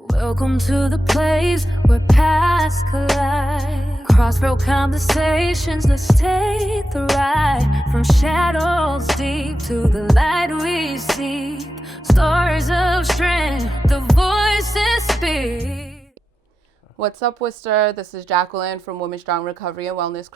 Welcome to the place where paths collide. Crossroad Conversations, let's take the ride. From shadows deep to the light we see. Stories of strength, the voices speak. What's up, Worcester? This is Jacqueline from Women Strong Recovery and Wellness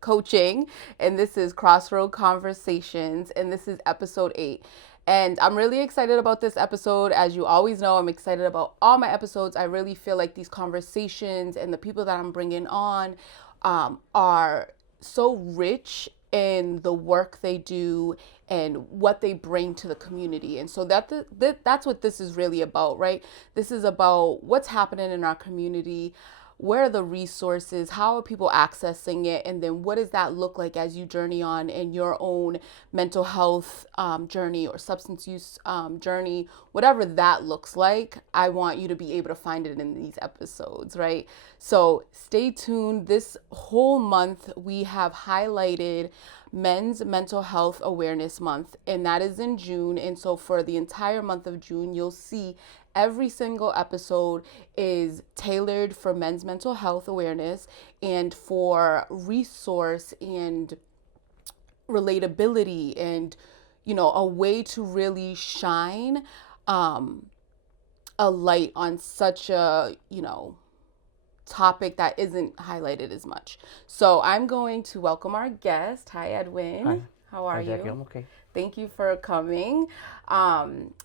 Coaching, and this is Crossroad Conversations, and this is episode 8. And I'm really excited about this episode. As you always know, I'm excited about all my episodes. I really feel like these conversations and the people that I'm bringing on are so rich in the work they do and what they bring to the community. And so that's what this is really about, right? This is about what's happening in our community. Where are the resources? How are people accessing it? And then what does that look like as you journey on in your own mental health journey or substance use journey? Whatever that looks like, I want you to be able to find it in these episodes, right? So stay tuned. This whole month, we have highlighted Men's Mental Health Awareness Month, and that is in June. And so for the entire month of June, you'll see every single episode is tailored for men's mental health awareness and for resource and relatability and, you know, a way to really shine a light on such a, you know, topic that isn't highlighted as much. So I'm going to welcome our guest. Hi, Edwin. Hi. How are Hi, you? Jackie. I'm okay. Thank you for coming.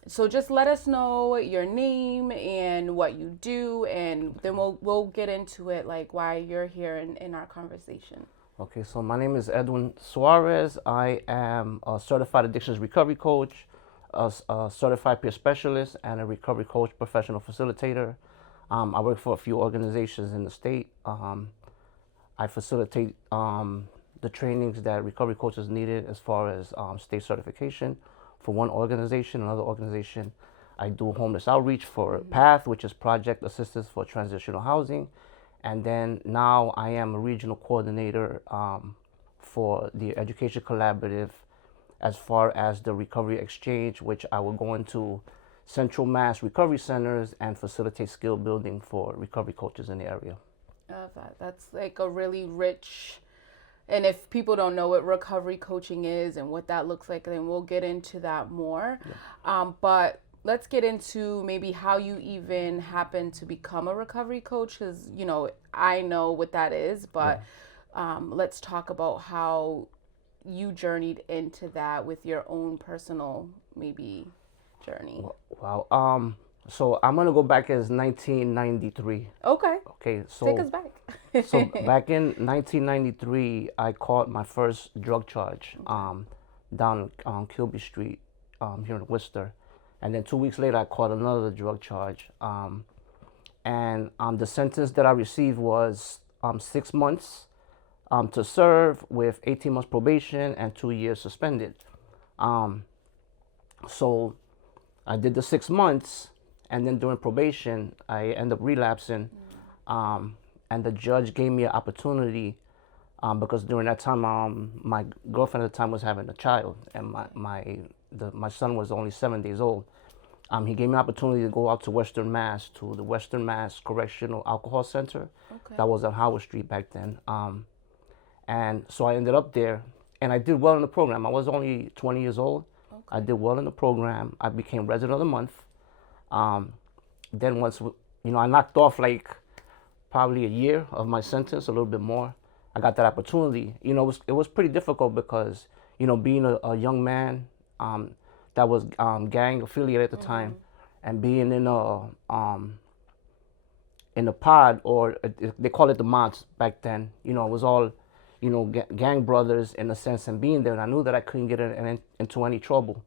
So just let us know your name and what you do, and then we'll get into it, like why you're here in our conversation. Okay, so my name is Edwin Suarez. I am a certified addictions recovery coach, a certified peer specialist, and a recovery coach professional facilitator. I work for a few organizations in the state. I facilitate the trainings that recovery coaches needed as far as state certification for one organization. Another organization, I do homeless outreach for PATH, which is Project Assistance for Transitional Housing. And then now I am a regional coordinator for the Education Collaborative as far as the Recovery Exchange, which I will go into Central Mass recovery centers and facilitate skill building for recovery coaches in the area. That's like a really rich, and if people don't know what recovery coaching is and what that looks like, then we'll get into that more. Yeah. But let's get into maybe how you even happen to become a recovery coach, because, you know, I know what that is, but let's talk about how you journeyed into that with your own personal maybe journey. Wow. So I'm gonna go back as 1993. Okay. So take us back. So back in 1993, I caught my first drug charge down on Kilby Street here in Worcester. And then 2 weeks later, I caught another drug charge. And the sentence that I received was 6 months to serve with 18 months probation and 2 years suspended. So I did the 6 months, and then during probation, I ended up relapsing. And the judge gave me an opportunity because during that time, my girlfriend at the time was having a child, and my son was only 7 days old. He gave me an opportunity to go out to Western Mass, to the Western Mass Correctional Alcohol Center. Okay. That was on Howard Street back then. And so I ended up there, and I did well in the program. I was only 20 years old. Okay. I did well in the program. I became resident of the month. Then once, I knocked off like probably a year of my sentence, a little bit more. I got that opportunity. It was pretty difficult because, being a young man that was gang affiliated at the time, and being in a pod, or they call it the mods back then. It was all, gang brothers in a sense, and being there, and I knew that I couldn't get into any trouble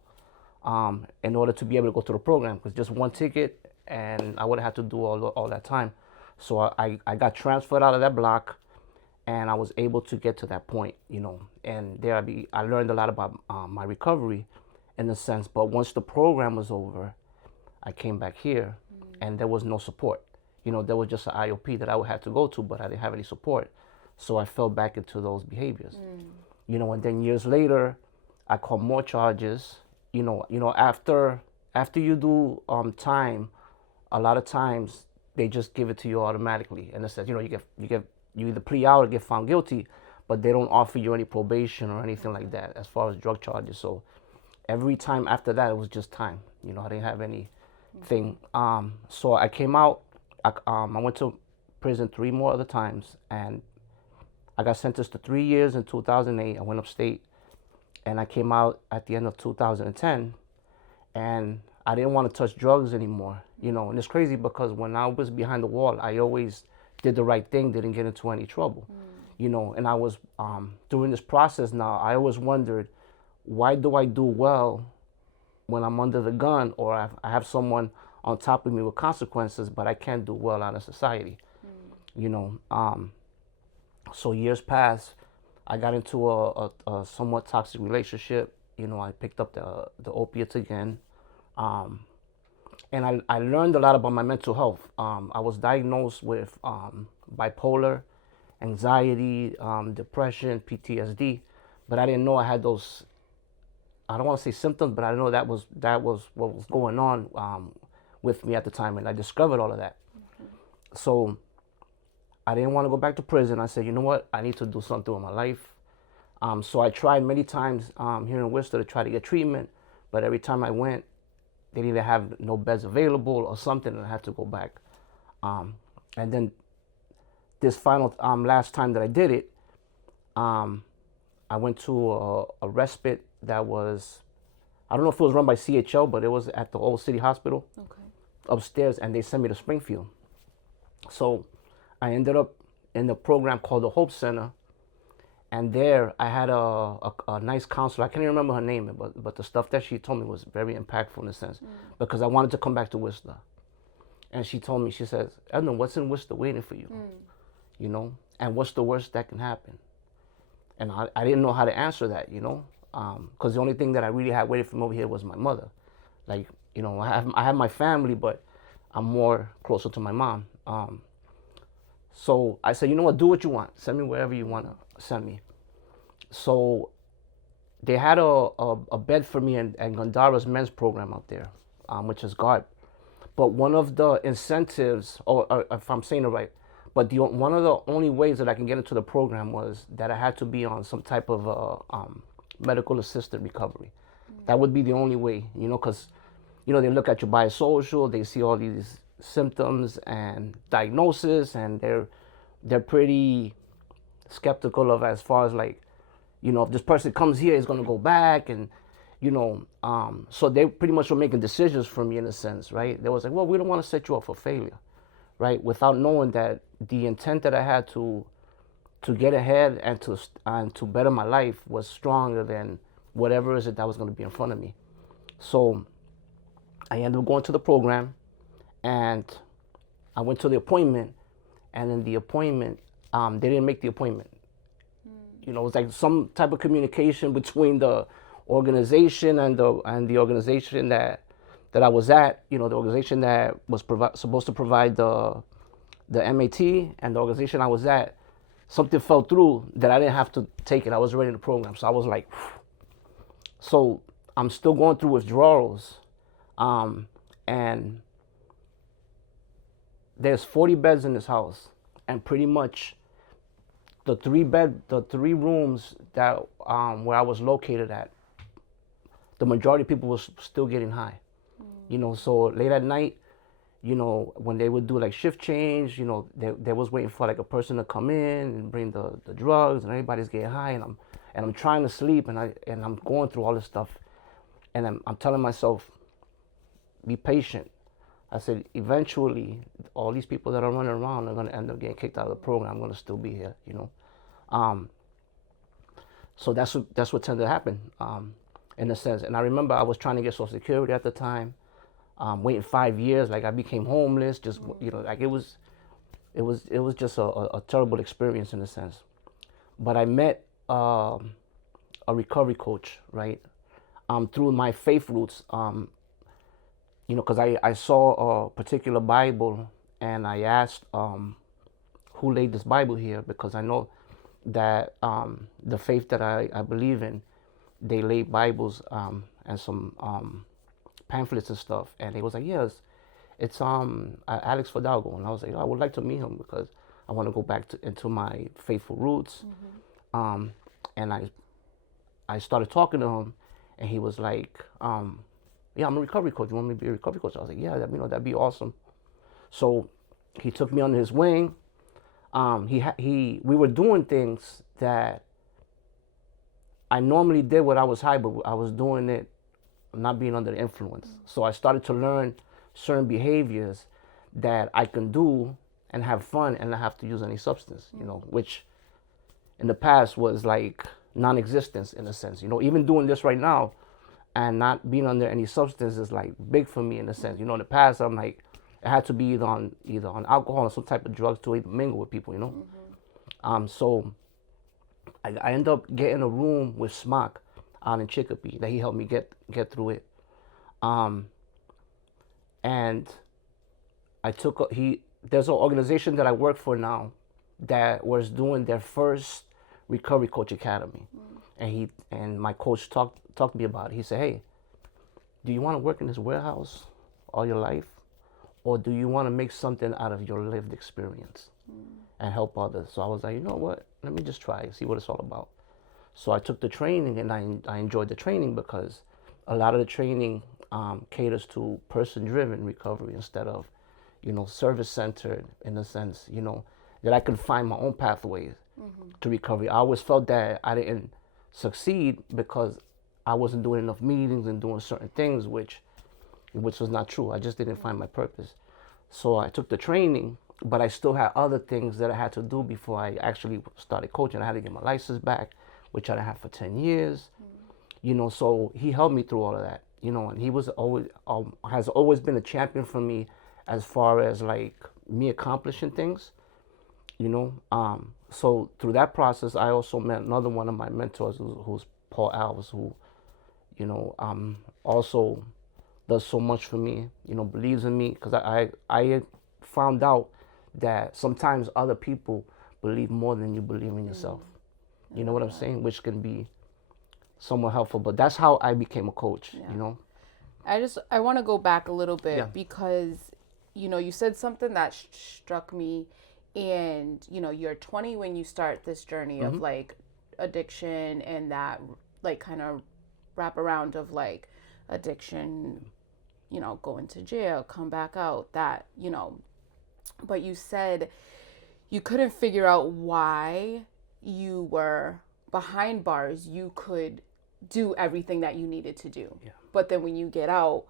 in order to be able to go through the program, because just one ticket and I would have had to do all that time. So I got transferred out of that block, and I was able to get to that point, and there I learned a lot about my recovery in a sense. But once the program was over, I came back here, and there was no support. There was just an IOP that I would have to go to, but I didn't have any support. So I fell back into those behaviors. And then years later, I caught more charges. After you do time a lot of times they just give it to you automatically, and it says, you either plea out or get found guilty, but they don't offer you any probation or anything like that as far as drug charges. So every time after that, it was just time. I didn't have anything. So I came out. I went to prison 3 more other times, and I got sentenced to 3 years in 2008. I went upstate, and I came out at the end of 2010, and I didn't want to touch drugs anymore. And it's crazy because when I was behind the wall, I always did the right thing, didn't get into any trouble. And I was during this process now, I always wondered, why do I do well when I'm under the gun, or I have someone on top of me with consequences, but I can't do well out of society? So years passed. I got into a somewhat toxic relationship. I picked up the opiates again. And I learned a lot about my mental health. I was diagnosed with bipolar, anxiety, depression, PTSD, but I didn't know I had those. I don't want to say symptoms, but I know that was what was going on with me at the time, and I discovered all of that. So I didn't want to go back to prison. I said, you know what? I need to do something with my life. So I tried many times here in Worcester to try to get treatment, but every time I went, they didn't have no beds available or something, and I had to go back. And then this final last time that I did it, I went to a respite that was, I don't know if it was run by CHL, but it was at the old city hospital upstairs, and they sent me to Springfield. So I ended up in the program called the Hope Center, and there I had a nice counselor. I can't even remember her name, but the stuff that she told me was very impactful in a sense, because I wanted to come back to Worcester. And she told me, she says, Edwin, what's in Worcester waiting for you? And what's the worst that can happen? And I didn't know how to answer that, because the only thing that I really had waiting for me over here was my mother. Like, I have my family, but I'm more closer to my mom. So I said, you know what, do what you want. Send me wherever you want to send me. So they had a bed for me in Gondara's men's program out there, which is GARD. But one of the incentives, or if I'm saying it right, but one of the only ways that I can get into the program was that I had to be on some type of medical assisted recovery. That would be the only way, because, they look at your biosocial, they see all these symptoms and diagnosis, and they're pretty skeptical of as far as like, if this person comes here, he's going to go back, and so they pretty much were making decisions for me in a sense, right? They was like, well, we don't want to set you up for failure, right? Without knowing that the intent that I had to get ahead and to better my life was stronger than whatever is it that was going to be in front of me. So I ended up going to the program, and I went to the appointment, and in the appointment, they didn't make the appointment. It was like some type of communication between the organization and the organization that I was at. The organization that was supposed to provide the MAT, and the organization I was at, something fell through that I didn't have to take it. I was already in the program, so I was like, phew. So I'm still going through withdrawals, and there's 40 beds in this house, and pretty much the three rooms that where I was located at, the majority of people was still getting high. So late at night, when they would do like shift change, they was waiting for like a person to come in and bring the drugs, and everybody's getting high, and I'm trying to sleep, and I'm going through all this stuff, and I'm telling myself, be patient. I said, eventually, all these people that are running around are going to end up getting kicked out of the program. I'm going to still be here, So that's what tended to happen, in a sense. And I remember I was trying to get Social Security at the time, waiting 5 years. Like I became homeless. Just like it was just a terrible experience in a sense. But I met a recovery coach, right? Through my faith roots. Because I saw a particular Bible, and I asked who laid this Bible here, because I know that the faith that I believe in, they laid Bibles and some pamphlets and stuff, and they was like, yes, It's Alex Fidalgo, and I was like, I would like to meet him because I want to go back into my faithful roots. And I started talking to him, and he was like, yeah, I'm a recovery coach. You want me to be a recovery coach? I was like, yeah, that'd be awesome. So he took me under his wing. We were doing things that I normally did when I was high, but I was doing it not being under the influence. So I started to learn certain behaviors that I can do and have fun and not have to use any substance, which in the past was like non-existence in a sense. Even doing this right now and not being under any substance is like big for me in a sense. In the past I'm like, it had to be either on alcohol or some type of drugs to even mingle with people, So I ended up getting a room with Smock out in Chicopee that he helped me get through it. And there's an organization that I work for now that was doing their first recovery coach academy. And my coach talked to me about it. He said, hey, do you want to work in this warehouse all your life? Or do you want to make something out of your lived experience and help others? So I was like, you know what? Let me just try, see what it's all about. So I took the training, and I enjoyed the training because a lot of the training caters to person-driven recovery instead of, service-centered in a sense, that I could find my own pathways to recovery. I always felt that I didn't succeed because I wasn't doing enough meetings and doing certain things, which was not true. I just didn't find my purpose. So I took the training, but I still had other things that I had to do before I actually started coaching. I had to get my license back, which I didn't have for 10 years. So he helped me through all of that, and he was always, has always been a champion for me as far as like me accomplishing things, So through that process, I also met another one of my mentors who's Paul Alves, who, also does so much for me, believes in me, because I found out that sometimes other people believe more than you believe in yourself. You know what I'm saying? Which can be somewhat helpful. But that's how I became a coach, I want to go back a little bit because, you said something that struck me, and, you're 20 when you start this journey of like addiction and that like kind of wrap around of like addiction, going to jail, come back out, that, but you said you couldn't figure out why you were behind bars. You could do everything that you needed to do. Yeah. But then when you get out,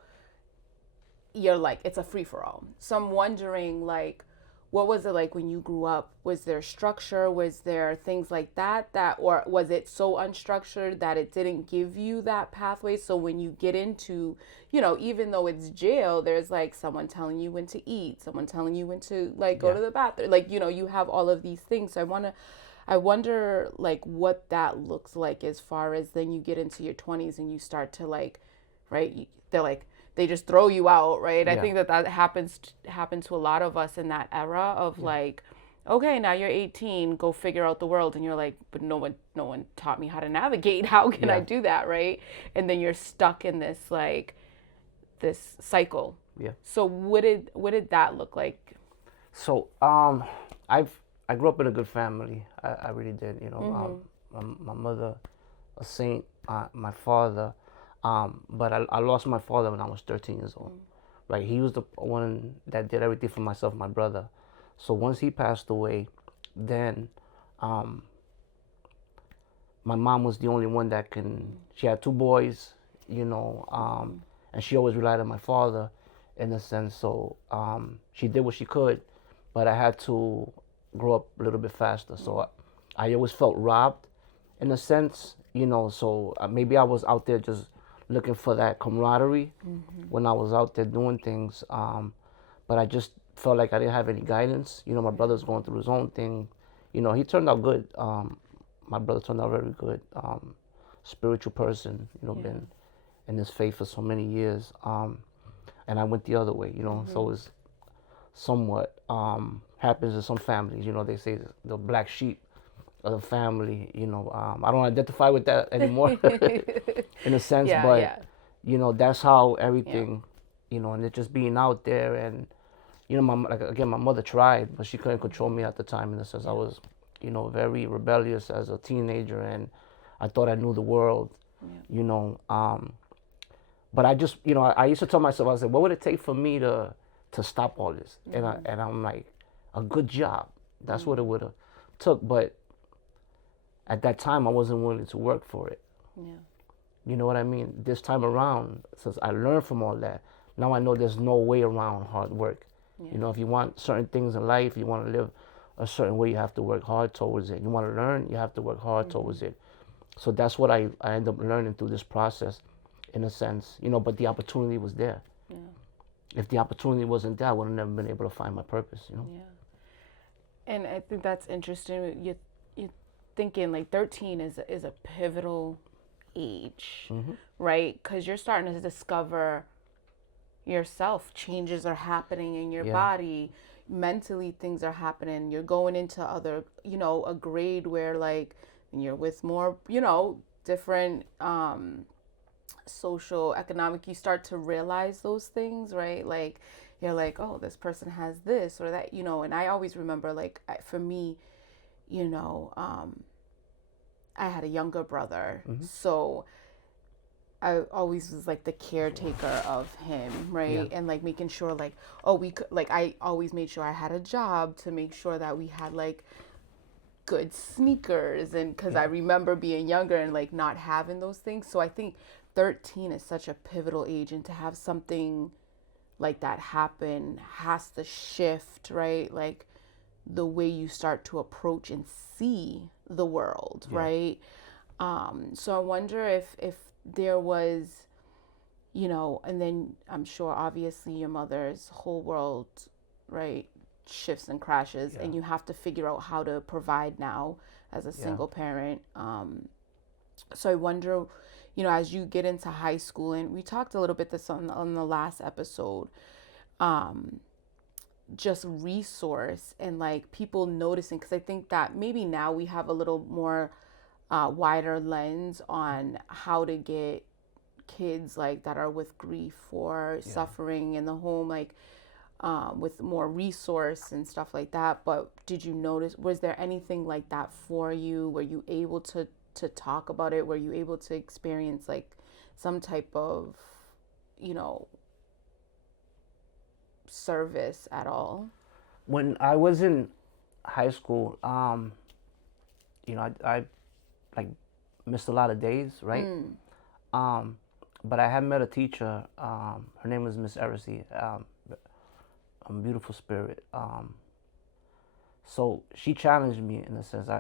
you're like, it's a free for all. So I'm wondering, like, what was it like when you grew up? Was there structure? Was there things like that, or was it so unstructured that it didn't give you that pathway? So when you get into, even though it's jail, there's like someone telling you when to eat, someone telling you when to like go to the bathroom, like, you have all of these things. So I wonder like what that looks like as far as then you get into your 20s and you start to like, right? They're like, they just throw you out, right? Yeah. I think that happened to a lot of us in that era of like, okay, now you're 18, go figure out the world. And you're like, but no one taught me how to navigate. How can I do that, right? And then you're stuck in this like this cycle. Yeah. So what did that look like? So I grew up in a good family. I really did. My mother, a saint. My father. But I lost my father when I was 13 years old. Right, he was the one that did everything for myself and my brother. So once he passed away, then my mom was the only one that she had two boys, and she always relied on my father in a sense. So she did what she could, but I had to grow up a little bit faster. So I always felt robbed in a sense, so maybe I was out there just looking for that camaraderie when I was out there doing things. But I just felt like I didn't have any guidance. My brother's going through his own thing. He turned out good. My brother turned out very good. Spiritual person, been in his faith for so many years. And I went the other way, so it's somewhat happens in some families. They say the black sheep of the family. I don't identify with that anymore in a sense, but that's how everything you know, and it just being out there. And you know, my mother tried, but she couldn't control me at the time, in the sense I was, you know, very rebellious as a teenager, and I thought I knew the world, you know. But I just, you know, I used to tell myself, I was like, what would it take for me to stop all this? And I'm like, a good job. That's what it would have took. But at that time, I wasn't willing to work for it. Yeah. You know what I mean? This time around, since I learned from all that, now I know there's no way around hard work. Yeah. You know, if you want certain things in life, you want to live a certain way, you have to work hard towards it. You want to learn, you have to work hard towards it. So that's what I end up learning through this process, in a sense, you know, but the opportunity was there. Yeah. If the opportunity wasn't there, I would have never been able to find my purpose, you know? Yeah. And I think that's interesting. You're thinking like 13 is a pivotal age, right? Because you're starting to discover yourself. Changes are happening in your body. Mentally, things are happening. You're going into other, you know, a grade where like you're with more, you know, different social, economic, you start to realize those things, right? Like you're like, oh, this person has this or that, you know. And I always remember, like, for me, you know, I had a younger brother, so I always was like the caretaker of him, right? And like making sure like, oh, we could, like, I always made sure I had a job to make sure that we had like good sneakers. And because I remember being younger and like not having those things. So I think 13 is such a pivotal age, and to have something like that happen has to shift, right? Like the way you start to approach and see the world, right? So I wonder if there was, you know, and then I'm sure obviously your mother's whole world, right, shifts and crashes, and you have to figure out how to provide now as a single parent. So I wonder, you know, as you get into high school, and we talked a little bit this on the last episode, just resource and like people noticing, because I think that maybe now we have a little more wider lens on how to get kids like that are with grief or suffering in the home, like with more resource and stuff like that. But did you notice, was there anything like that for you? Were you able to talk about it? Were you able to experience like some type of, you know, service at all? When I was in high school, you know, I like missed a lot of days, right? But I had met a teacher. Her name was Miss Erisy, a beautiful spirit. So she challenged me in a sense.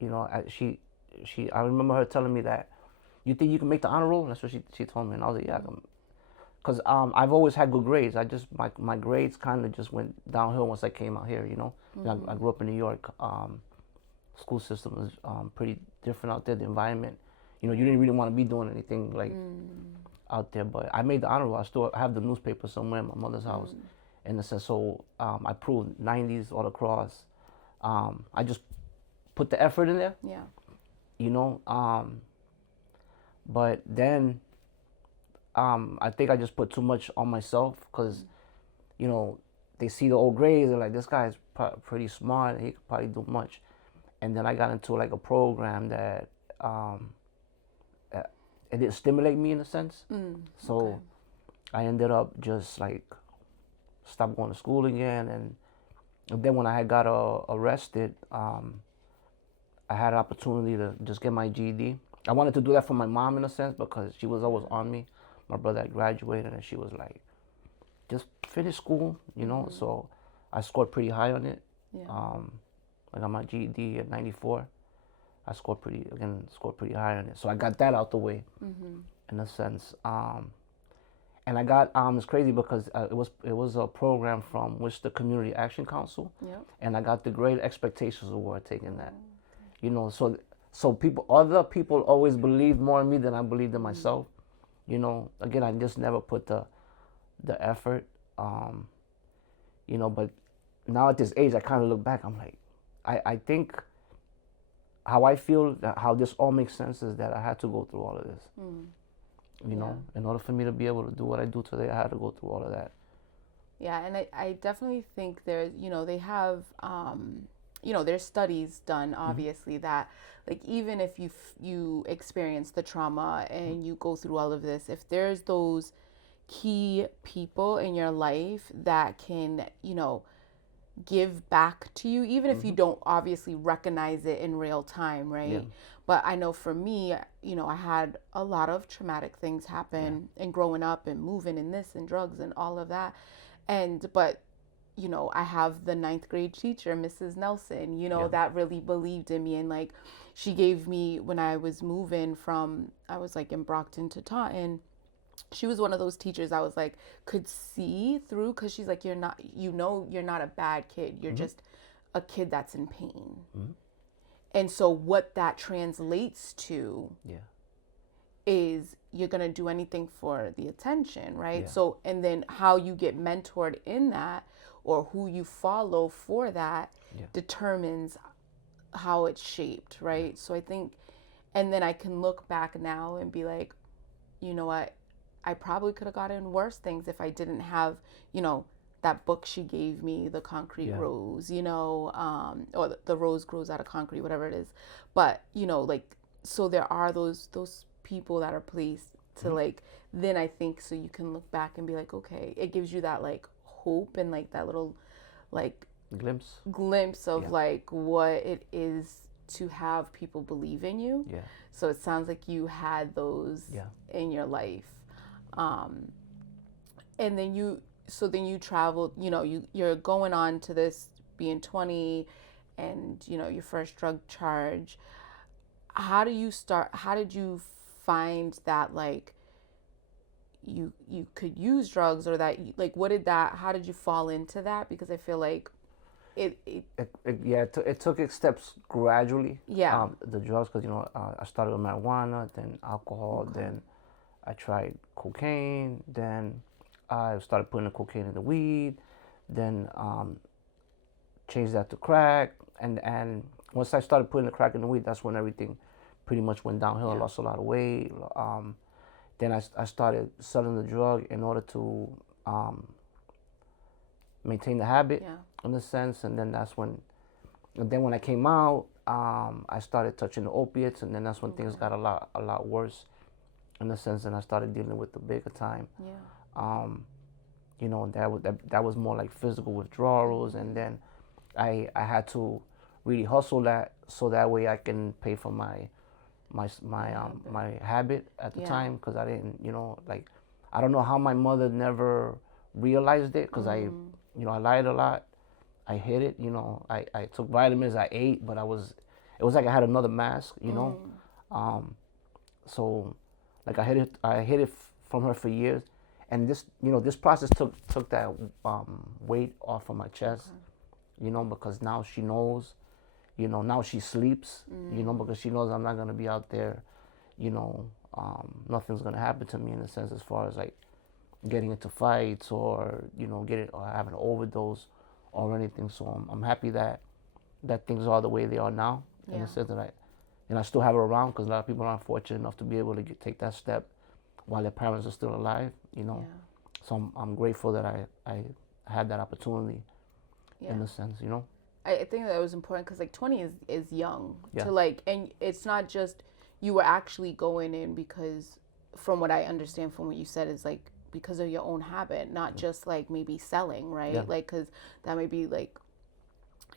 You know, I remember her telling me that, you think you can make the honor roll? That's what she told me, and I was like, yeah, because I've always had good grades. I just my grades kind of just went downhill once I came out here. You know, I grew up in New York. School system was pretty different out there. The environment, you know, you didn't really want to be doing anything like out there. But I made the honor roll. I still have the newspaper somewhere in my mother's house, in the sense. So I proved 90s all across. I just put the effort in there. Yeah. You know, but then I think I just put too much on myself, because, you know, they see the old grades and like, this guy's pretty smart. He could probably do much. And then I got into like a program that it didn't stimulate me in a sense. So I ended up just like stopped going to school again. And then when I had got arrested, I had an opportunity to just get my GED. I wanted to do that for my mom in a sense, because she was always on me. My brother had graduated, and she was like, just finish school, you know. So I scored pretty high on it. I got my GED at 94. I scored pretty high on it. So I got that out the way, in a sense. And I got, it's crazy because it was a program from Worcester Community Action Council. And I got the Great Expectations Award taking that. You know, so other people always believed more in me than I believed in myself. You know, again, I just never put the effort. You know, but now at this age, I kind of look back. I'm like, I think how I feel, how this all makes sense is that I had to go through all of this. You know, in order for me to be able to do what I do today, I had to go through all of that. Yeah, and I definitely think there's, they have, there's studies done, obviously, that, like, even if you experience the trauma and you go through all of this, if there's those key people in your life that can, give back to you, even if you don't obviously recognize it in real time, right? Yeah. But I know for me, I had a lot of traumatic things happen and growing up and moving and this and drugs and all of that. But I have the ninth grade teacher, Mrs. Nelson, that really believed in me. And like, she gave me, when I was moving from, I was like in Brockton to Taunton, she was one of those teachers I was like, could see through, because she's like, you're not a bad kid. You're just a kid that's in pain. And so what that translates to is you're going to do anything for the attention, right? Yeah. So, and then how you get mentored in that, or who you follow for that, determines how it's shaped, right? So I think, and then I can look back now and be like, you know what? I probably could have gotten worse things if I didn't have, that book she gave me, The Concrete Rose, or the rose grows out of concrete, whatever it is. But, like, so there are those people that are placed to like, then I think, so you can look back and be like, okay, it gives you that like hope and like that little like glimpse of like what it is to have people believe in you. Yeah. So it sounds like you had those in your life. And then you traveled, you're going on to this being 20 and, your first drug charge. How did you find that like you could use drugs, or that like, how did you fall into that? Because I feel like it took its steps gradually. Yeah. The drugs, because I started with marijuana, then alcohol, then I tried cocaine, then I started putting the cocaine in the weed, then changed that to crack, and once I started putting the crack in the weed, that's when everything pretty much went downhill. I lost a lot of weight. Then I started selling the drug in order to maintain the habit, in a sense, and then when I came out, I started touching the opiates, and then that's when things got a lot worse, in a sense, and I started dealing with the bigger time. That was more like physical withdrawals, and then I had to really hustle that, so that way I can pay for my habit at the time, because I didn't, like, I don't know how my mother never realized it, because I lied a lot, I hid it, I took vitamins, I ate, but it was like I had another mask, so like I hid it from her for years, and this process took that weight off of my chest, because now she knows. Now she sleeps, because she knows I'm not going to be out there, nothing's going to happen to me, in a sense, as far as like getting into fights, or, or having an overdose or anything. So I'm happy that things are the way they are now, in the sense that I still have her around, because a lot of people aren't fortunate enough to be able to take that step while their parents are still alive, So I'm grateful that I had that opportunity, in a sense, I think that was important, because like 20 is young to like, and it's not just you were actually going in because, from what I understand from what you said, is like because of your own habit, not just like maybe selling, right? Like, because that may be like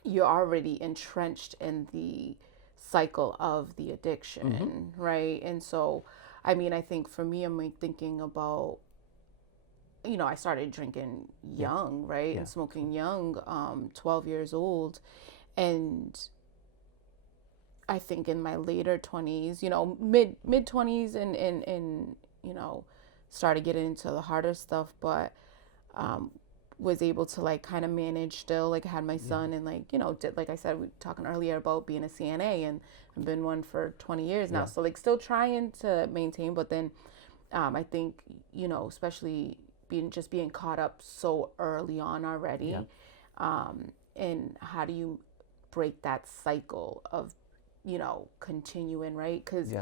you're already entrenched in the cycle of the addiction, right? And so, I mean, I think for me, I'm like thinking about, I started drinking young, right? And smoking young, 12 years old. And I think in my later 20s, mid 20s and started getting into the harder stuff, but was able to like kind of manage still. Like I had my son and like, did, like I said, we were talking earlier about being a CNA, and I've been one for 20 years now. So like still trying to maintain, but then I think, especially being caught up so early on already. And how do you break that cycle of, continuing, right? Because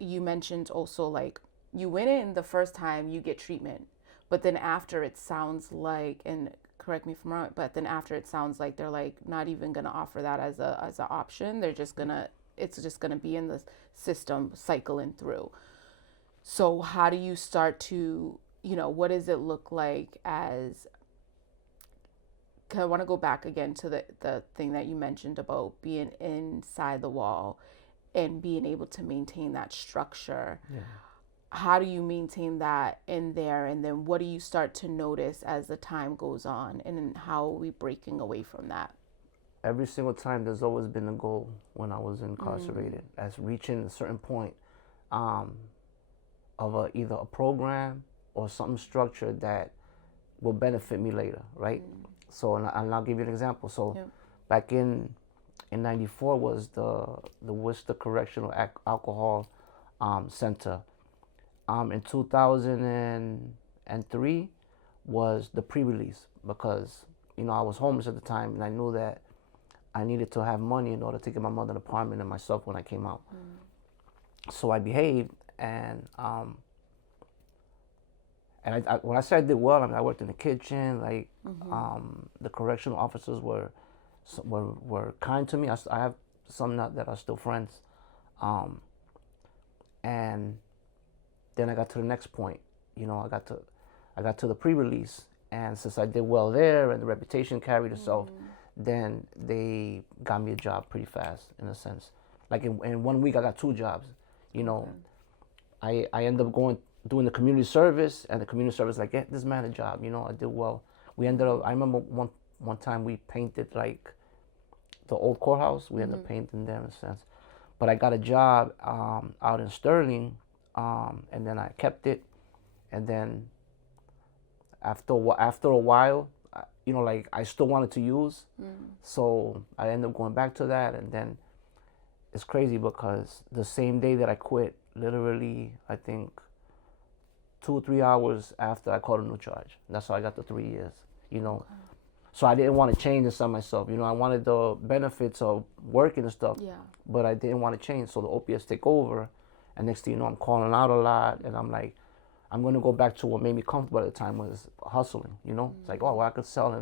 you mentioned also like, you went in the first time, you get treatment, but then after it sounds like, and correct me if I'm wrong, but then after it sounds like they're like not even gonna offer that as a option. They're just gonna, it's just gonna be in the system cycling through. So how do you start to, what does it look like as, 'cause I want to go back again to the thing that you mentioned about being inside the wall and being able to maintain that structure. Yeah. How do you maintain that in there? And then what do you start to notice as the time goes on? And then how are we breaking away from that? Every single time, there's always been a goal when I was incarcerated, as reaching a certain point of either a program or something structured that will benefit me later, right? So, and I'll give you an example. So, back in '94 was the Worcester Correctional Alcohol Center. In 2003 was the pre-release, because I was homeless at the time, and I knew that I needed to have money in order to get my mother an apartment and myself when I came out. So I behaved, and I when I said I did well, I worked in the kitchen. Like the correctional officers were kind to me. I have some that are still friends, and then I got to the next point. I got to the pre-release, and since I did well there and the reputation carried itself, then they got me a job pretty fast, in a sense. Like in 1 week, I got 2 jobs. I ended up doing the community service, and the community service like, get this man a job. I did well. We ended up. I remember one time we painted like the old courthouse. We ended up painting there, in a sense. But I got a job out in Sterling. And then I kept it, and then after a while, like I still wanted to use, so I ended up going back to that. And then it's crazy because the same day that I quit, literally I think 2 or 3 hours after, I caught a new charge. That's how I got the 3 years. So I didn't want to change inside myself. I wanted the benefits of working and stuff, but I didn't want to change. So the opiates take over. And next thing you know, I'm calling out a lot, and I'm like, I'm going to go back to what made me comfortable at the time, was hustling, It's like, I could sell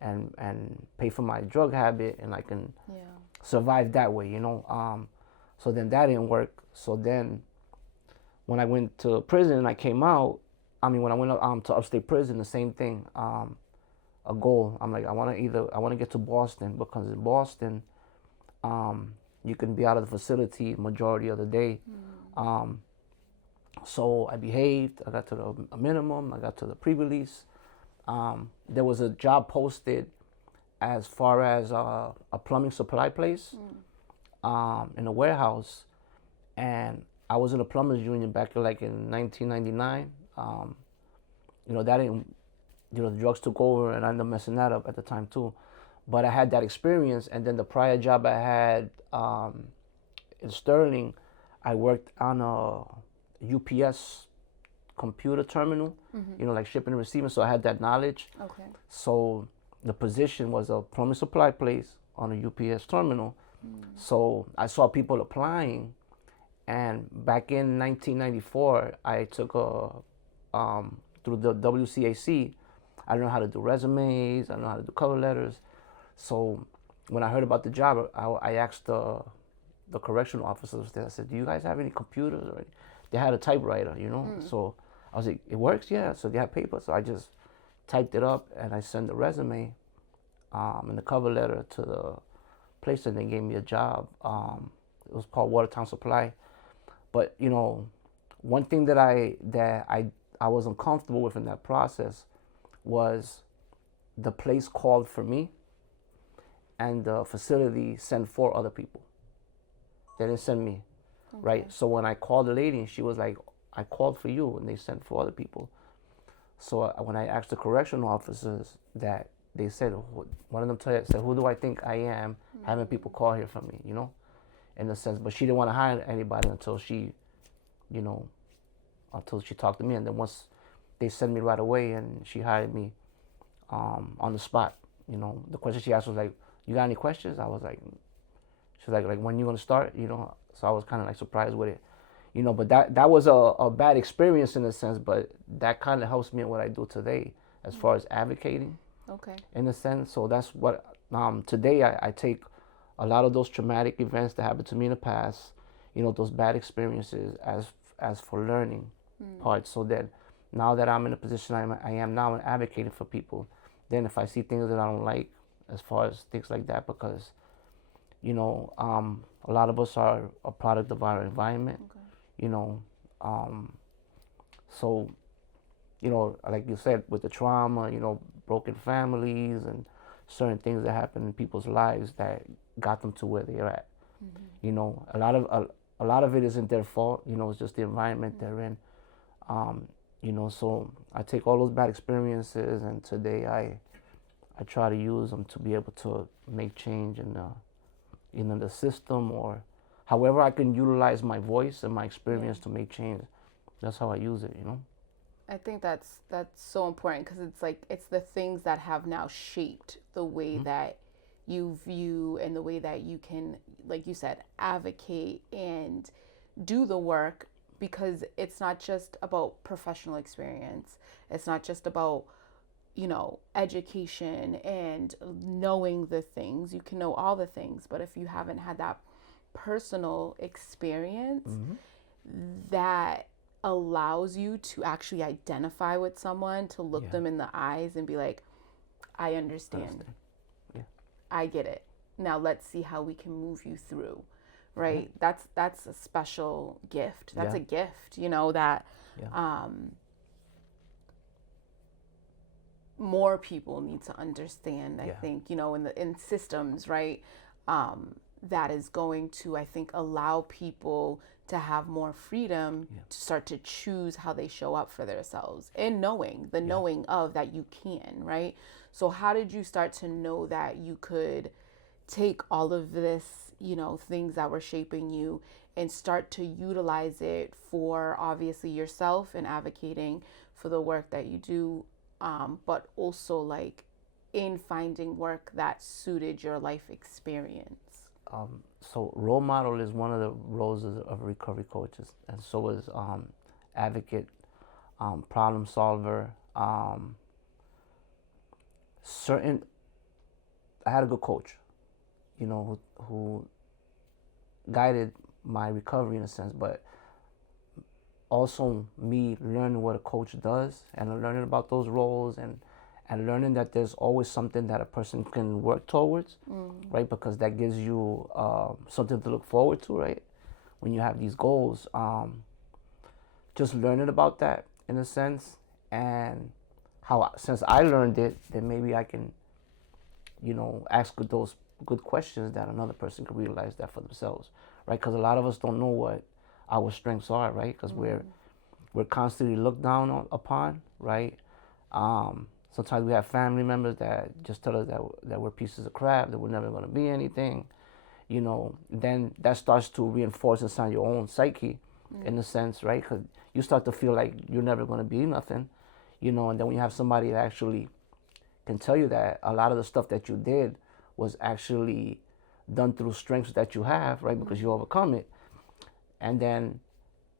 and pay for my drug habit, and I can survive that way, So then that didn't work. So then when I went to prison and I came out, when I went to upstate prison, the same thing, a goal. I'm like, I want to get to Boston, because in Boston, you can be out of the facility majority of the day. So I behaved. I got to the minimum. I got to the pre-release. There was a job posted as far as a plumbing supply place in a warehouse, and I was in a plumbers union back in 1999. That didn't, the drugs took over, and I ended up messing that up at the time too. But I had that experience, and then the prior job I had in Sterling, I worked on a UPS computer terminal, like shipping and receiving. So I had that knowledge. Okay. So the position was a plumbing supply place on a UPS terminal. So I saw people applying, and back in 1994, I took through the WCAC. I don't know how to do resumes. I don't know how to do cover letters. So when I heard about the job, I asked the correctional officers there. I said, "Do you guys have any computers?" Or they had a typewriter, So I was like, "It works, yeah." So they had paper, so I just typed it up and I sent the resume and the cover letter to the place, and they gave me a job. It was called Watertown Supply. But one thing that I was uncomfortable with in that process was the place called for me, and the facility sent 4 other people. They didn't send me, right? So when I called the lady, she was like, "I called for you, and they sent 4 other people." So when I asked the correctional officers that, they said, one of them said, "Who do I think I am having people call here for me?" In a sense. But she didn't want to hire anybody until she, until she talked to me. And then once they sent me right away, and she hired me on the spot. The question she asked was like, "You got any questions?" I was like, she was like when you gonna start? So I was kind of like surprised with it. But that was a bad experience in a sense, but that kind of helps me in what I do today as far as advocating. Okay. In a sense. So that's what today I take a lot of those traumatic events that happened to me in the past, those bad experiences as for learning parts, so that now that I'm in a position I am now in advocating for people, then if I see things that I don't like as far as things like that, because a lot of us are a product of our environment. Okay. So like you said, with the trauma, broken families and certain things that happen in people's lives that got them to where they're at. A lot of it isn't their fault. It's just the environment they're in. So I take all those bad experiences, and today I try to use them to be able to make change in the system, or however I can utilize my voice and my experience to make change. That's how I use it. I think that's so important, because it's the things that have now shaped the way that you view and the way that you can, like you said, advocate and do the work, because it's not just about professional experience. It's not just about, education and knowing the things. You can know all the things, but if you haven't had that personal experience that allows you to actually identify with someone, to look them in the eyes and be like, I understand. Yeah. I get it. Now let's see how we can move you through. Right? That's a special gift. That's a gift, that more people need to understand, I think, in systems, right? That is going to, I think, allow people to have more freedom to start to choose how they show up for themselves, and knowing of that you can, right? So how did you start to know that you could take all of this, things that were shaping you, and start to utilize it for obviously yourself and advocating for the work that you do, but also like in finding work that suited your life experience? So role model is one of the roles of recovery coaches, and so is advocate, problem solver. I had a good coach, who guided my recovery in a sense, but also me learning what a coach does, and learning about those roles, and learning that there's always something that a person can work towards, right? Because that gives you something to look forward to, right? When you have these goals, just learning about that in a sense, and how, since I learned it, then maybe I can, ask those good questions that another person could realize that for themselves, right? Because a lot of us don't know what our strengths are, right? Because we're constantly looked down upon, right? Sometimes we have family members that just tell us that we're pieces of crap, that we're never going to be anything, then that starts to reinforce inside your own psyche, in a sense, right? Because you start to feel like you're never going to be nothing, and then when you have somebody that actually can tell you that a lot of the stuff that you did was actually done through strengths that you have, right? Because you overcome it. And then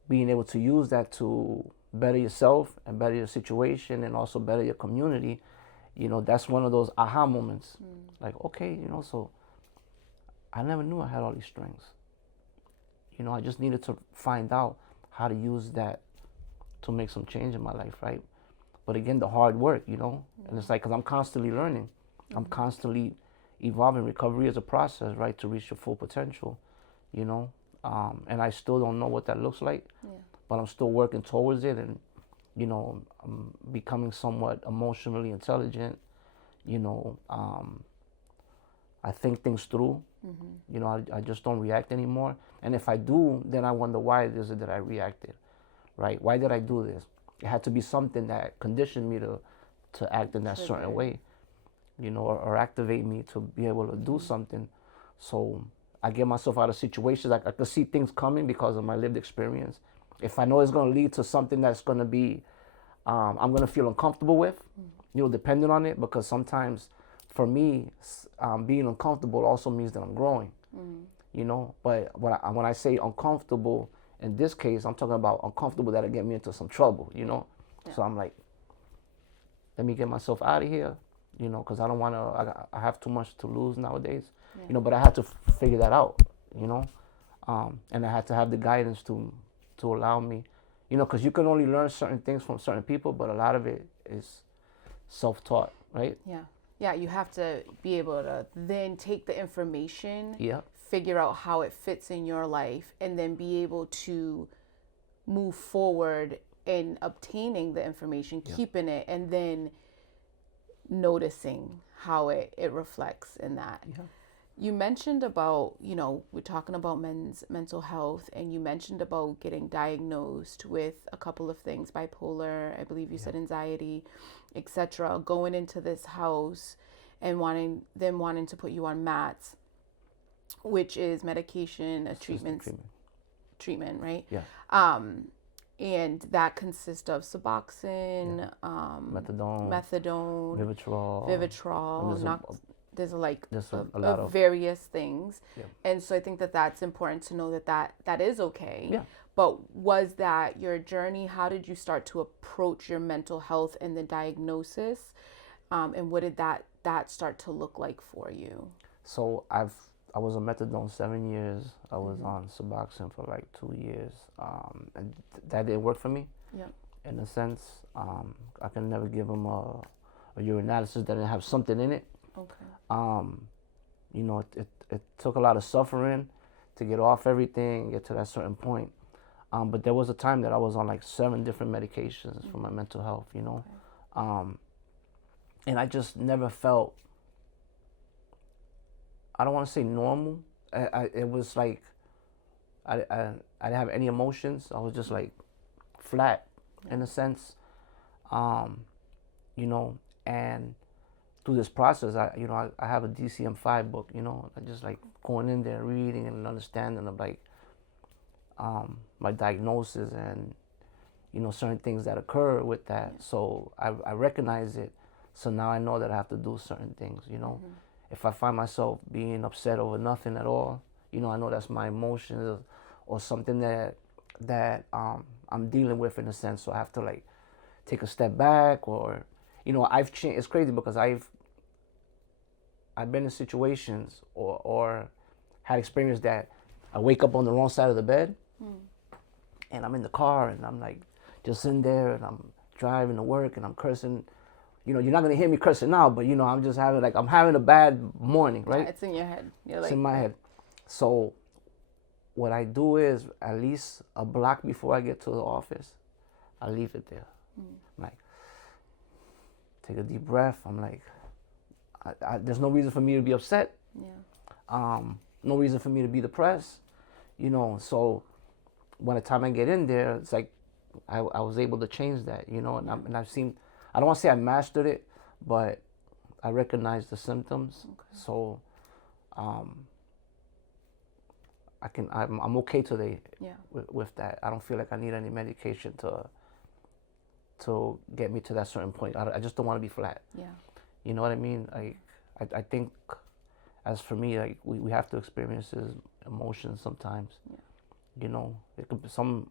being able to use that to better yourself and better your situation, and also better your community, that's one of those aha moments. Like, okay, so I never knew I had all these strengths. I just needed to find out how to use that to make some change in my life, right? But again, the hard work, and it's like, because I'm constantly learning. I'm constantly evolving. Recovery is a process, right, to reach your full potential, and I still don't know what that looks like, but I'm still working towards it, and, I'm becoming somewhat emotionally intelligent, I think things through, I just don't react anymore. And if I do, then I wonder why it is that I reacted, right? Why did I do this? It had to be something that conditioned me to act in that certain way, or activate me to be able to do something. So I get myself out of situations. I could see things coming because of my lived experience. If I know it's going to lead to something that's going to be, I'm going to feel uncomfortable with, depending on it, because sometimes for me, being uncomfortable also means that I'm growing, But when I say uncomfortable, In this case, I'm talking about uncomfortable that'll get me into some trouble, you know? Yeah. So I'm like, let me get myself out of here, you know, because I don't want to, I have too much to lose nowadays, you know, but I had to figure that out, you know? And I had to have the guidance to allow me, you know, because you can only learn certain things from certain people, but a lot of it is self-taught, right? Yeah. Yeah, you have to be able to then take the information, Yeah. figure out how it fits in your life, and then be able to move forward in obtaining the information, keeping it, and then noticing how it reflects in that. Yeah. You mentioned about, you know, we're talking about men's mental health, and you mentioned about getting diagnosed with a couple of things, bipolar, I believe you said anxiety, etc., going into this house and wanting to put you on mats, which is medication, a treatment, right? Yeah. And that consists of Suboxone, Methadone, Vivitrol, there's a lot of various things. Yeah. And so I think that that's important to know that is okay. Yeah. But was that your journey? How did you start to approach your mental health and the diagnosis? And what did that start to look like for you? So I was on methadone 7 years. I was on Suboxone for like 2 years. And that didn't work for me. Yeah. In a sense, I can never give them a urinalysis that didn't have something in it. Okay. You know, it took a lot of suffering to get off everything, get to that certain point. But there was a time that I was on like 7 different medications for my mental health, you know. Okay. And I just never felt, I don't want to say normal. It was like, I didn't have any emotions. I was just like flat in a sense, you know, and through this process, I have a DCM-5 book, you know, I just like going in there, reading and understanding of like my diagnosis and, you know, certain things that occur with that. So I recognize it. So now I know that I have to do certain things, you know. If I find myself being upset over nothing at all, you know, I know that's my emotions or something that I'm dealing with in a sense. So I have to like take a step back, or, you know, I've changed. It's crazy because I've been in situations or had experience that I wake up on the wrong side of the bed and I'm in the car and I'm like just in there and I'm driving to work and I'm cursing. You know, you're not going to hear me cursing now, but, you know, I'm just having I'm having a bad morning, right? Yeah, it's in your head. It's in my head. So what I do is at least a block before I get to the office, I leave it there. I'm like, take a deep breath. I'm like, there's no reason for me to be upset. Yeah. No reason for me to be depressed. You know, so by the time I get in there, it's like I was able to change that, you know, and I've seen, I don't want to say I mastered it, but I recognize the symptoms. Okay. So I'm okay today with that. I don't feel like I need any medication to get me to that certain point. I just don't want to be flat. Yeah. You know what I mean? I think as for me, like we have to experience this emotions sometimes. Yeah. You know, it could be some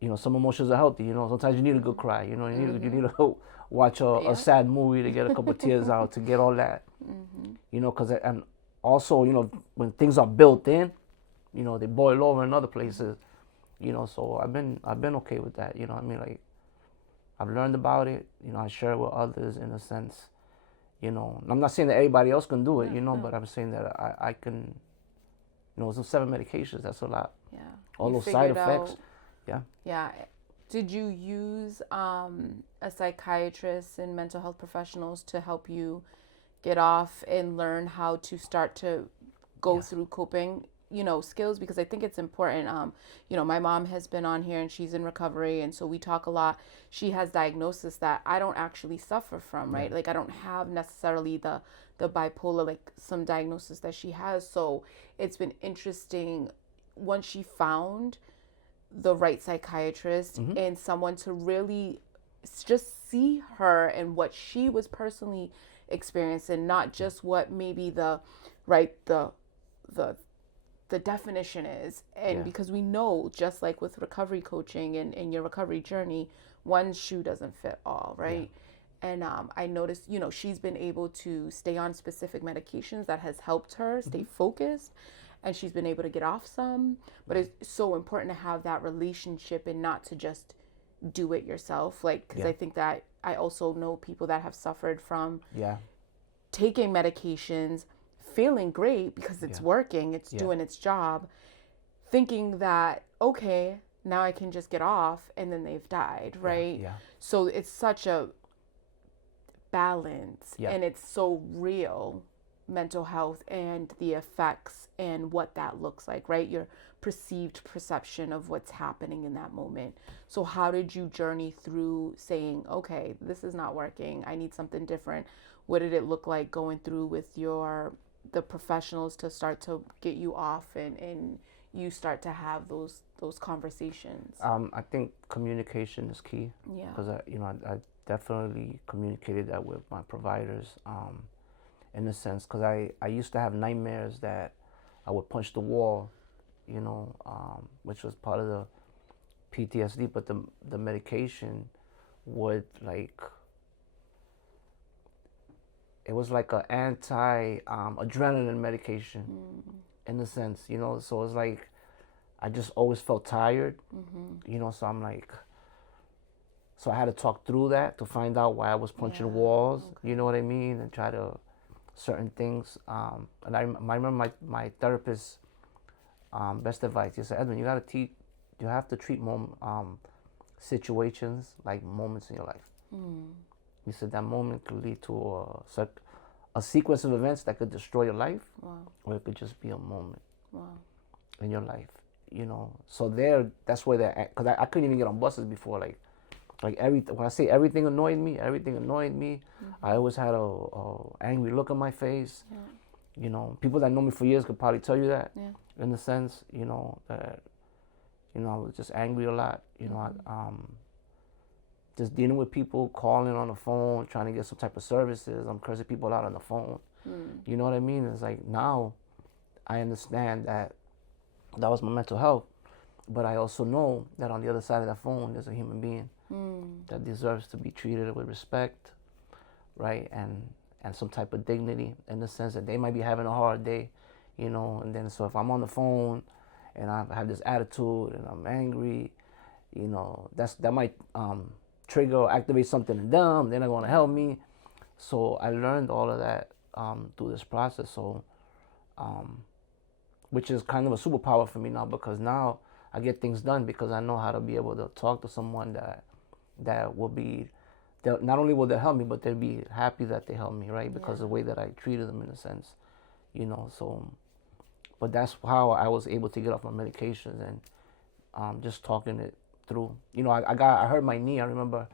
emotions are healthy. You know, sometimes you need a good cry. You know, you need to go watch a sad movie to get a couple of tears out, to get all that. You know, and also, you know, when things are built in, you know, they boil over in other places. You know, so I've been okay with that. You know what I mean? Like, I've learned about it. You know, I share it with others in a sense. You know, I'm not saying that everybody else can do it. You know, but I'm saying that I can. You know, those 7 medications. That's a lot. Yeah. All those side effects. Yeah. Yeah. Did you use a psychiatrist and mental health professionals to help you get off and learn how to start to go through coping, you know, skills? Because I think it's important. You know, my mom has been on here and she's in recovery, and so we talk a lot. She has diagnosis that I don't actually suffer from, right? Like I don't have necessarily the bipolar, like some diagnosis that she has. So it's been interesting once she found the right psychiatrist and someone to really just see her and what she was personally experiencing, not just what maybe the the definition is. And Yeah. because we know, just like with recovery coaching and your recovery journey, one shoe doesn't fit all, right? And I noticed, you know, she's been able to stay on specific medications that has helped her stay focused, and she's been able to get off some. But it's so important to have that relationship and not to just do it yourself. Like, because I think that I also know people that have suffered from taking medications, feeling great because it's working, it's doing its job, thinking that, okay, now I can just get off, and then they've died, right? So it's such a balance, and it's so real, mental health and the effects and what that looks like, right? Your perceived perception of what's happening in that moment. So how did you journey through saying, okay, this is not working, I need something different? What did it look like going through with the professionals to start to get you off, and you start to have those conversations? I think communication is key. Because I definitely communicated that with my providers, in a sense, because I used to have nightmares that I would punch the wall, you know, which was part of the PTSD, but the medication would, like, it was like an adrenaline medication, in a sense, you know. So it's like I just always felt tired, you know. So I'm like, so I had to talk through that to find out why I was punching walls, you know what I mean, and try to certain things. And I remember my therapist, best advice. He said, Edwin, you have to treat situations like moments in your life. He said that moment could lead to a sequence of events that could destroy your life, or it could just be a moment in your life, you know. So that's where they're, because I couldn't even get on buses before, like when I say everything annoyed me. I always had a angry look on my face. You know, people that know me for years could probably tell you that, in the sense, you know, that, you know, I was just angry a lot, you know. Just dealing with people, calling on the phone, trying to get some type of services. I'm cursing people out on the phone. You know what I mean? It's like, now I understand that was my mental health, but I also know that on the other side of that phone, there's a human being that deserves to be treated with respect, right? And some type of dignity, in the sense that they might be having a hard day, you know. And then, so if I'm on the phone and I have this attitude and I'm angry, you know, that might trigger or activate something in them. They're not going to help me. So I learned all of that through this process. So, which is kind of a superpower for me now, because now I get things done because I know how to be able to talk to someone that will be, not only will they help me, but they'll be happy that they helped me, right? Because of the way that I treated them, in a sense, you know. So, but that's how I was able to get off my medications, and just talking it through. You know, I hurt my knee. I remember,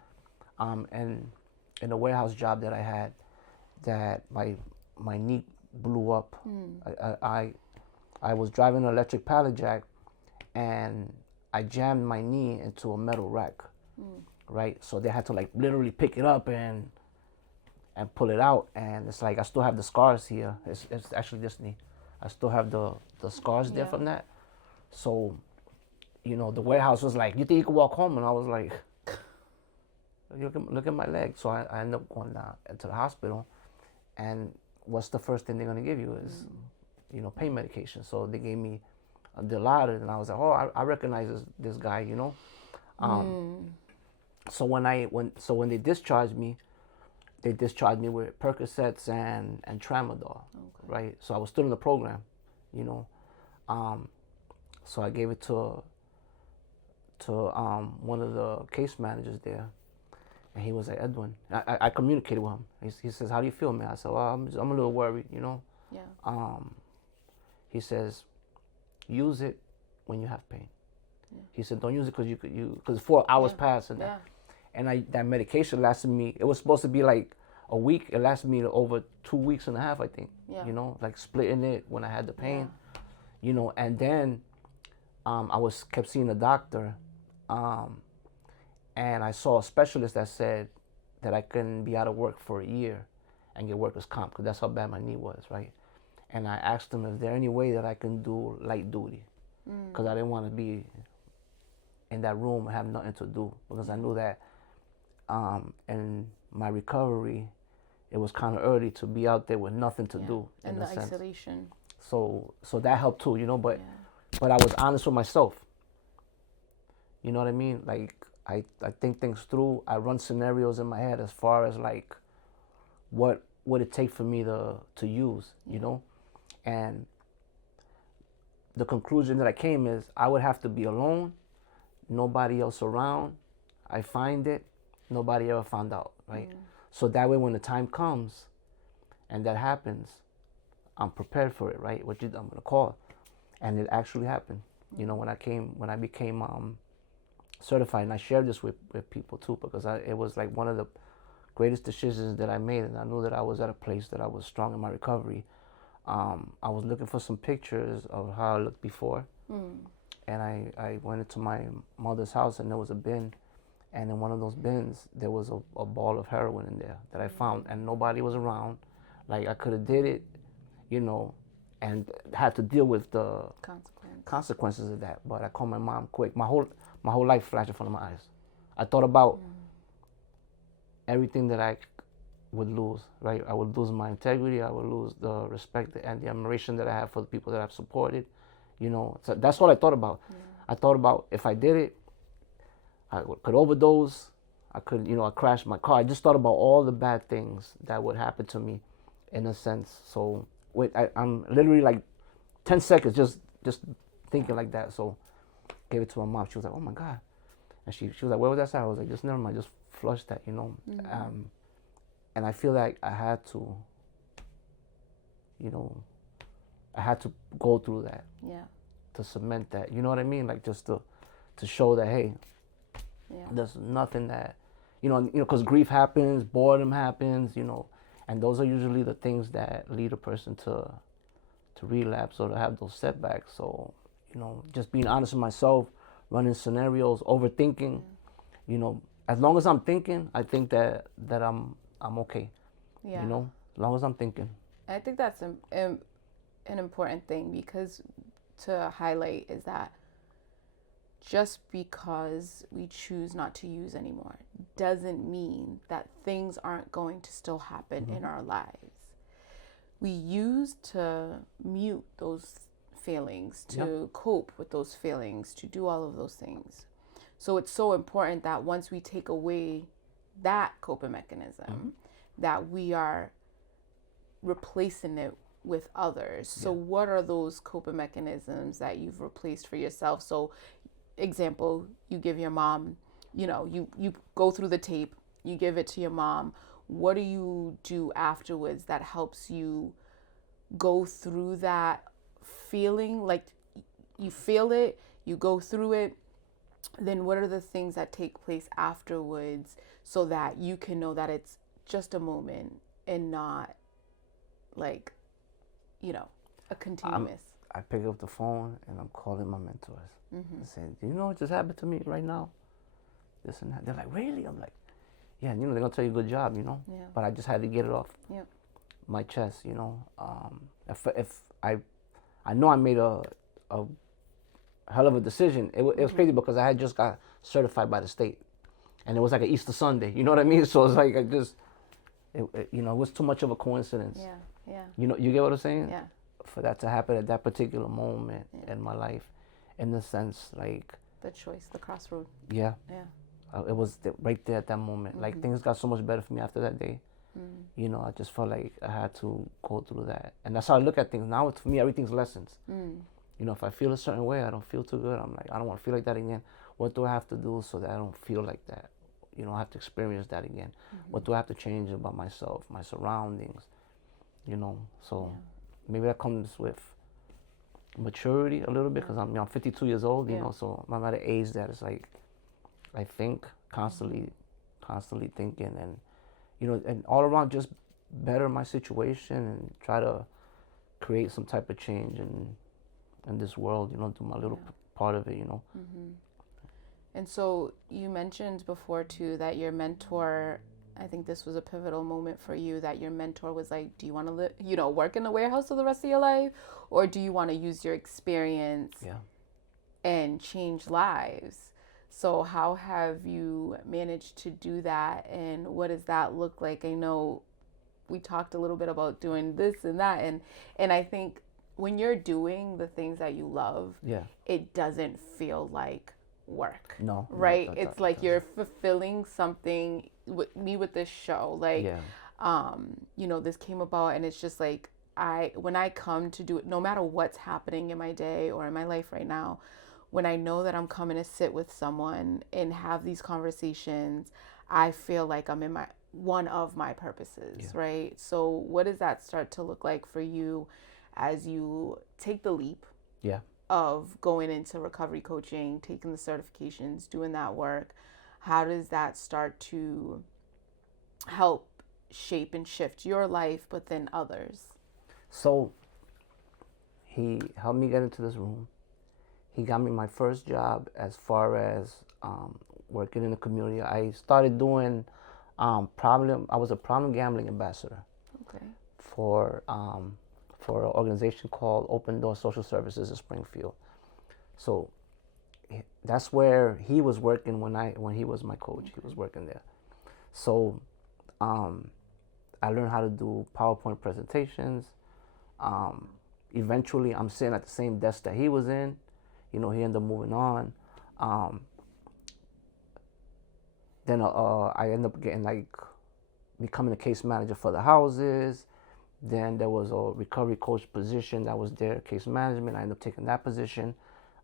and in a warehouse job that I had, that my knee blew up. I was driving an electric pallet jack, and I jammed my knee into a metal rack, right? So they had to, like, literally pick it up and pull it out. And it's like I still have the scars here. It's actually this knee. I still have the scars there from that. So, you know, the warehouse was like, you think you can walk home? And I was like, look at my leg. So I ended up going into the hospital. And what's the first thing they're going to give you is, you know, pain medication. So they gave me a Dilaudid, and I was like, oh, I recognize this guy, you know. So when they discharged me with Percocets and Tramadol, right? So I was still in the program, you know. So I gave it to one of the case managers there, and he was like, Edwin. I communicated with him. He says, how do you feel, man? I said, well, I'm a little worried, you know. He says, use it when you have pain. He said, don't use it because 4 hours passed, and that medication lasted me. It was supposed to be like a week. It lasted me over 2 weeks and a half, I think. You know, like splitting it when I had the pain. You know, and then I kept seeing the doctor, and I saw a specialist that said that I couldn't be out of work for a year and get workers' comp, because that's how bad my knee was, right? and I asked them if there any way that I can do light duty, because I didn't want to be in that room and have nothing to do, because I knew that in my recovery, it was kind of early to be out there with nothing to do, and in the a sense. isolation. So that helped too, but I was honest with myself. You know what I mean? Like I think things through. I run scenarios in my head as far as like what would it take for me to use, and the conclusion that I came is I would have to be alone, nobody else around. I find it, nobody ever found out, right? So that way when the time comes and that happens, I'm prepared for it, right? I'm gonna call. And it actually happened. When I became certified, and I shared this with people too, because it was like one of the greatest decisions that I made, and I knew that I was at a place that I was strong in my recovery. I was looking for some pictures of how I looked before, and I went into my mother's house, and there was a bin, and in one of those bins there was a ball of heroin in there that I found, and nobody was around. Like I could have did it, and had to deal with the consequences of that. But I called my mom quick. My whole life flashed in front of my eyes. I thought about everything that I would lose, right? I would lose my integrity. I would lose the respect and the admiration that I have for the people that I've supported. So that's what I thought about. I thought about if I did it, I could overdose. I could, I crashed my car. I just thought about all the bad things that would happen to me, in a sense. So I'm literally like 10 seconds just thinking like that. So gave it to my mom. She was like, "Oh my God," and she was like, "Where was that?" I was like, "Just never mind. Just flush that," And I feel like I had to, I had to go through that. Yeah. To cement that, you know what I mean? Like just to show that, hey, there's nothing that, because grief happens, boredom happens, and those are usually the things that lead a person to relapse or to have those setbacks. So, just being honest with myself, running scenarios, overthinking, as long as I'm thinking, I think that I'm okay. Yeah. As long as I'm thinking. I think that's an important thing, because to highlight is that just because we choose not to use anymore doesn't mean that things aren't going to still happen in our lives. We use to mute those feelings, to cope with those feelings, to do all of those things. So it's so important that once we take away that coping mechanism, that we are replacing it with others. So what are those coping mechanisms that you've replaced for yourself? So example, you give your mom, you go through the tape, you give it to your mom. What do you do afterwards that helps you go through that feeling? Like you feel it, you go through it, then what are the things that take place afterwards so that you can know that it's just a moment and not like, a continuous? I pick up the phone and I'm calling my mentors and saying, "Do you know what just happened to me right now? This and that." They're like, "Really?" I'm like, "Yeah." And, they're gonna tell you good job, Yeah. But I just had to get it off my chest, If I know I made a hell of a decision. It was crazy because I had just got certified by the state, and it was like an Easter Sunday. You know what I mean? So it's like it was too much of a coincidence. Yeah. You get what I'm saying? Yeah. For that to happen at that particular moment in my life, in the sense like The choice, the crossroad. Yeah. It was right there at that moment. Like things got so much better for me after that day. I just felt like I had to go through that, and that's how I look at things now. For me, everything's lessons. If I feel a certain way, I don't feel too good. I'm like, I don't want to feel like that again. What do I have to do so that I don't feel like that? I have to experience that again. What do I have to change about myself, my surroundings? So maybe that comes with maturity a little bit, because I'm 52 years old. So I'm at an age that is like, I think constantly thinking, and and all around just better my situation and try to create some type of change in this world. Do my little part of it. And so you mentioned before too that your mentor I think this was a pivotal moment for you, that your mentor was like, do you want to work in the warehouse for the rest of your life, or do you want to use your experience and change lives? So how have you managed to do that, and what does that look like? I know we talked a little bit about doing this and that, and I think when you're doing the things that you love, it doesn't feel like work. No. Right? It's like you're fulfilling something with this show. Like, this came about, and it's just like, when I come to do it, no matter what's happening in my day or in my life right now, when I know that I'm coming to sit with someone and have these conversations, I feel like I'm in one of my purposes, right? So what does that start to look like for you as you take the leap of going into recovery coaching, taking the certifications, doing that work? How does that start to help shape and shift your life, but then others? So he helped me get into this room. He got me my first job as far as working in the community. I started doing I was a problem gambling ambassador for an organization called Open Door Social Services in Springfield. So that's where he was working when he was my coach. He was working there. So I learned how to do PowerPoint presentations. Eventually, I'm sitting at the same desk that he was in. He ended up moving on. Then I ended up becoming a case manager for the houses. Then there was a recovery coach position that was there, case management. I ended up taking that position.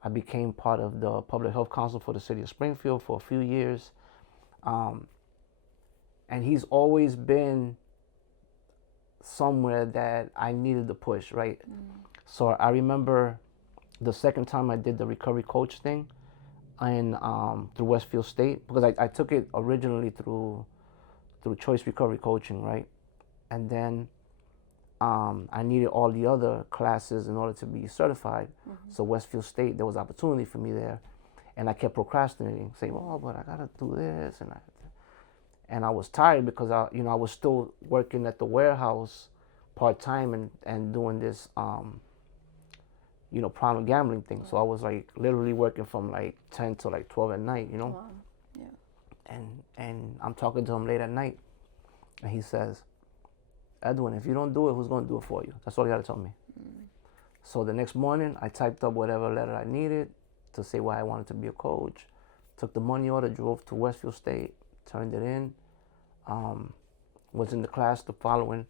I became part of the Public Health Council for the city of Springfield for a few years. And he's always been somewhere that I needed to push, right? So I remember the second time I did the recovery coach thing through Westfield State, because I took it originally through Choice Recovery Coaching, right? And then I needed all the other classes in order to be certified. So Westfield State, there was opportunity for me there, and I kept procrastinating, saying, "Oh, but I gotta do this," and I was tired because I was still working at the warehouse part time and doing this problem gambling thing. So I was like literally working from like 10 to like 12 at night, Wow. And I'm talking to him late at night, and he says, "Edwin, if you don't do it, who's going to do it for you?" That's all he had to tell me. So the next morning, I typed up whatever letter I needed to say why I wanted to be a coach, took the money order, drove to Westfield State, turned it in, was in the class the following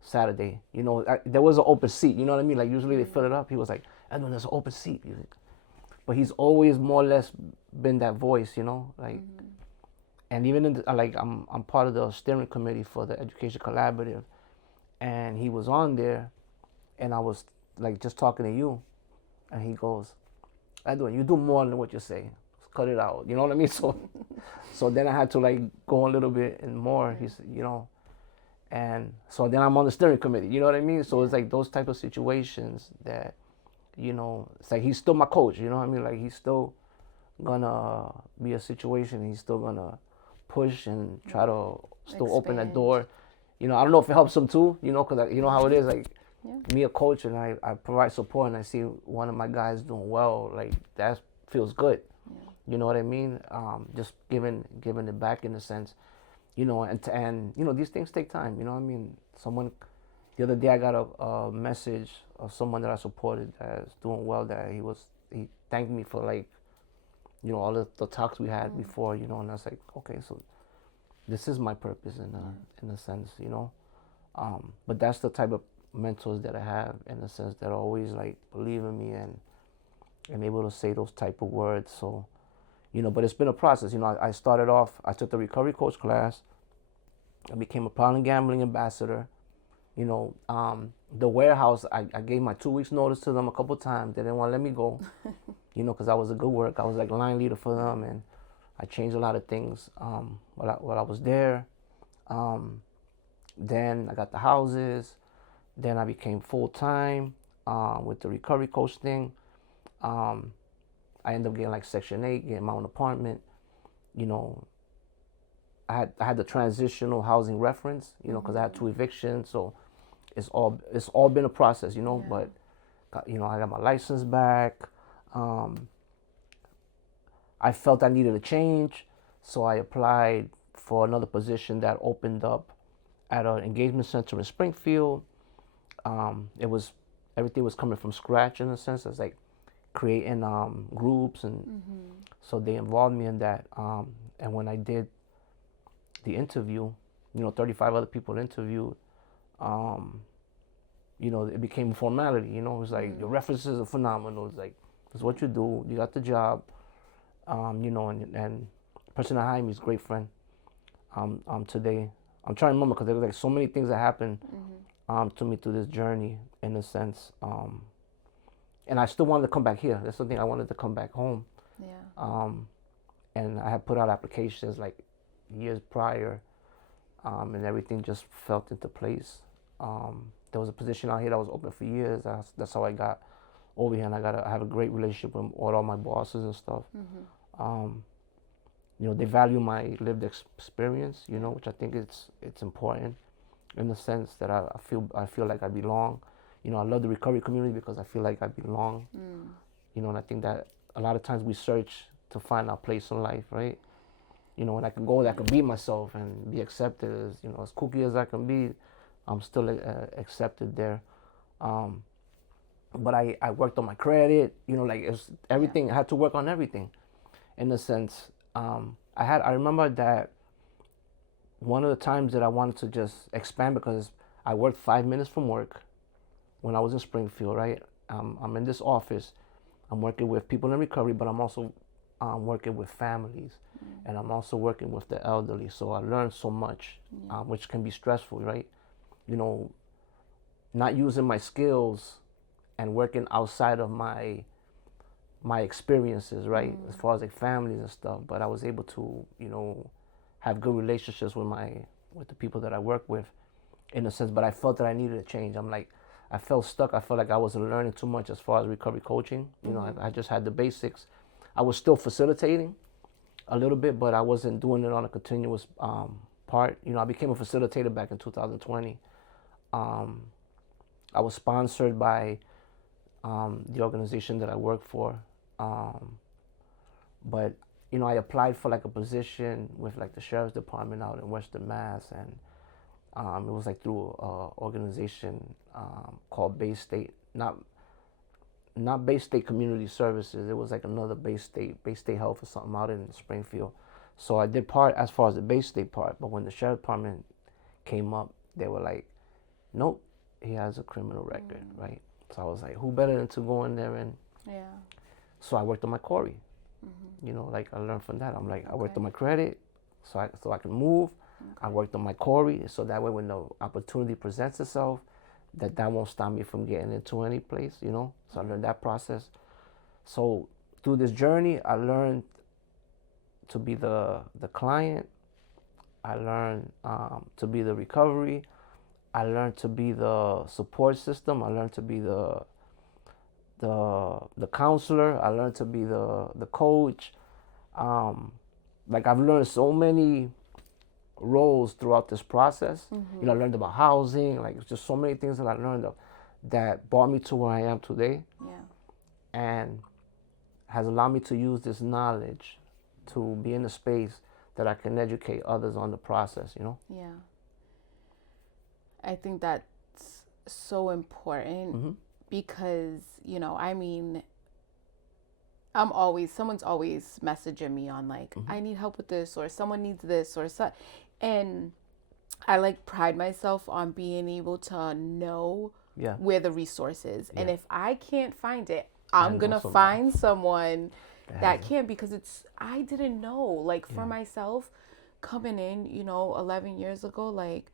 Saturday. There was an open seat, you know what I mean? Like usually they fill it up. He was like, "Edwin, there's an open seat." But he's always more or less been that voice, and even I'm part of the steering committee for the Education Collaborative, and he was on there, and I was like just talking to you, and he goes, "Edwin, you do more than what you say. Cut it out." You know what I mean? So then I had to like go a little bit and more. He said, and so then I'm on the steering committee. You know what I mean? So it's like those type of situations that, it's like he's still my coach. You know what I mean? Like he's still gonna be a situation. He's still gonna push and try to still open that door. I don't know if it helps him too, because you know how it is, like me a coach and I provide support and I see one of my guys doing well, like that feels good. You know what I mean? Just giving it back in a sense, and these things take time. You know what I mean? The other day I got a message of someone that I supported that's doing well, that he thanked me for like, all the talks we had before, and I was like, okay, so this is my purpose in a sense, but that's the type of mentors that I have, in a sense, that always like believe in me and able to say those type of words. So, but it's been a process. I started off, I took the recovery coach class. I became a problem gambling ambassador. The warehouse, I gave my 2 weeks notice to them a couple times. They didn't want to let me go, because I was a good work. I was like line leader for them, and I changed a lot of things while I was there. Then I got the houses. Then I became full-time with the recovery coach thing. I ended up getting like Section 8, getting my own apartment. I had the transitional housing reference, you know, because I had 2 evictions, so it's all been a process, you know. But you know, I got my license back. I felt I needed a change, so I applied for another position that opened up at an engagement center in Springfield. It was everything was coming from scratch in a sense. It's like creating groups, and so they involved me in that. And when I did the interview, you know, 35 other people interviewed. You know, it became a formality. You know, it was like your references are phenomenal. It's like it's what you do. You got the job. You know, and the person that hired me is a great friend. Today, I'm trying to remember because there were like so many things that happened to me through this journey, in a sense. And I still wanted to come back here. That's the thing. I wanted to come back home. Yeah. And I had put out applications like years prior, and everything just fell into place. There was a position out here that was open for years. That's how I got over here, and I have a great relationship with all my bosses and stuff. You know, they value my lived experience, you know, which I think it's important, in the sense that I feel like I belong. You know, I love the recovery community because I feel like I belong. You know, and I think that a lot of times we search to find our place in life, right? You know, and I can go there, I can be myself and be accepted as, you know, as kooky as I can be. I'm still accepted there. But I worked on my credit, you know, like it's everything. I had to work on everything, in a sense. I remember that one of the times that I wanted to just expand, because I worked 5 minutes from work when I was in Springfield, right? I'm in this office. I'm working with people in recovery, but I'm also working with families, and I'm also working with the elderly. So I learned so much, which can be stressful, right? You know, not using my skills and working outside of my experiences, right? As far as like families and stuff. But I was able to, you know, have good relationships with the people that I work with, in a sense. But I felt that I needed a change. I felt stuck. I felt like I wasn't learning too much as far as recovery coaching. You know, I just had the basics. I was still facilitating a little bit, but I wasn't doing it on a continuous part. You know, I became a facilitator back in 2020. I was sponsored by the organization that I work for. But, you know, I applied for like a position with like the sheriff's department out in Worcester, Mass. And it was like through an organization called Bay State, not Bay State Community Services. It was like another Bay State Health or something out in Springfield. So I did part as far as the Bay State part, but when the sheriff's department came up, they were like, nope, he has a criminal record, right? So I was like, who better than to go in there and... Yeah. So I worked on my Corey. You know, like I learned from that. I'm like, I worked on my credit so I can move. I worked on my Corey, so that way when the opportunity presents itself, that won't stop me from getting into any place, you know? So I learned that process. So through this journey, I learned to be the client. I learned to be the recovery. I learned to be the support system. I learned to be the counselor. I learned to be the coach. Like I've learned so many roles throughout this process. You know, I learned about housing, like just so many things that I learned of that brought me to where I am today. Yeah. And has allowed me to use this knowledge to be in a space that I can educate others on the process, you know? Yeah. I think that's so important because, you know, I mean, someone's always messaging me on like, I need help with this, or someone needs this, or so. And I like pride myself on being able to know where the resource is. And if I can't find it, I'm going to find someone that can, because I didn't know, like for myself coming in, you know, 11 years ago, like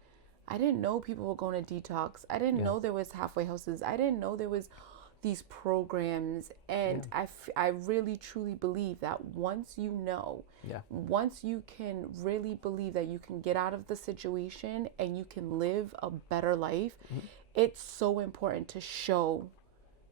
I didn't know people were going to detox. I didn't know there was halfway houses. I didn't know there was these programs. And I really truly believe that once you know, once you can really believe that you can get out of the situation and you can live a better life, it's so important to show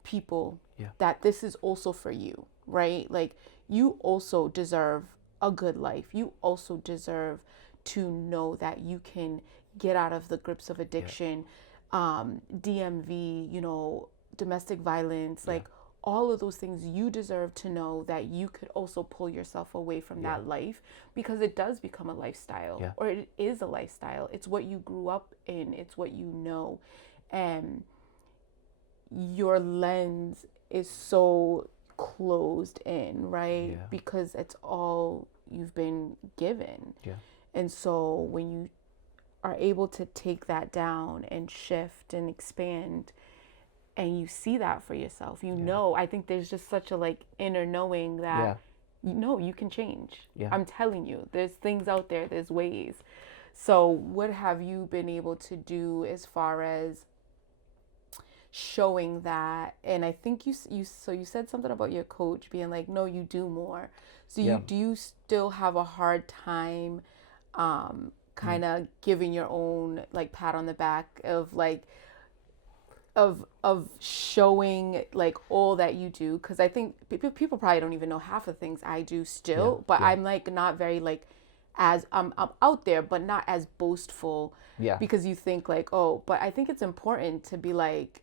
people that this is also for you, right? Like you also deserve a good life. You also deserve to know that you can get out of the grips of addiction, DMV, you know, domestic violence, like all of those things. You deserve to know that you could also pull yourself away from that life, because it does become a lifestyle, or it is a lifestyle. It's what you grew up in, it's what you know. And your lens is so closed in, right? Yeah. Because it's all you've been given. Yeah. And so when you are able to take that down and shift and expand, and you see that for yourself, you know, I think there's just such a like inner knowing that you know you can change. I'm telling you, there's things out there, there's ways. So what have you been able to do as far as showing that? And I think you said something about your coach being like, no, you do more. So do you still have a hard time kind of giving your own like pat on the back of like of showing like all that you do? Because I think people probably don't even know half the things I do still, but I'm like not very like, as I'm out there, but not as boastful, because you think like, oh, but I think it's important to be like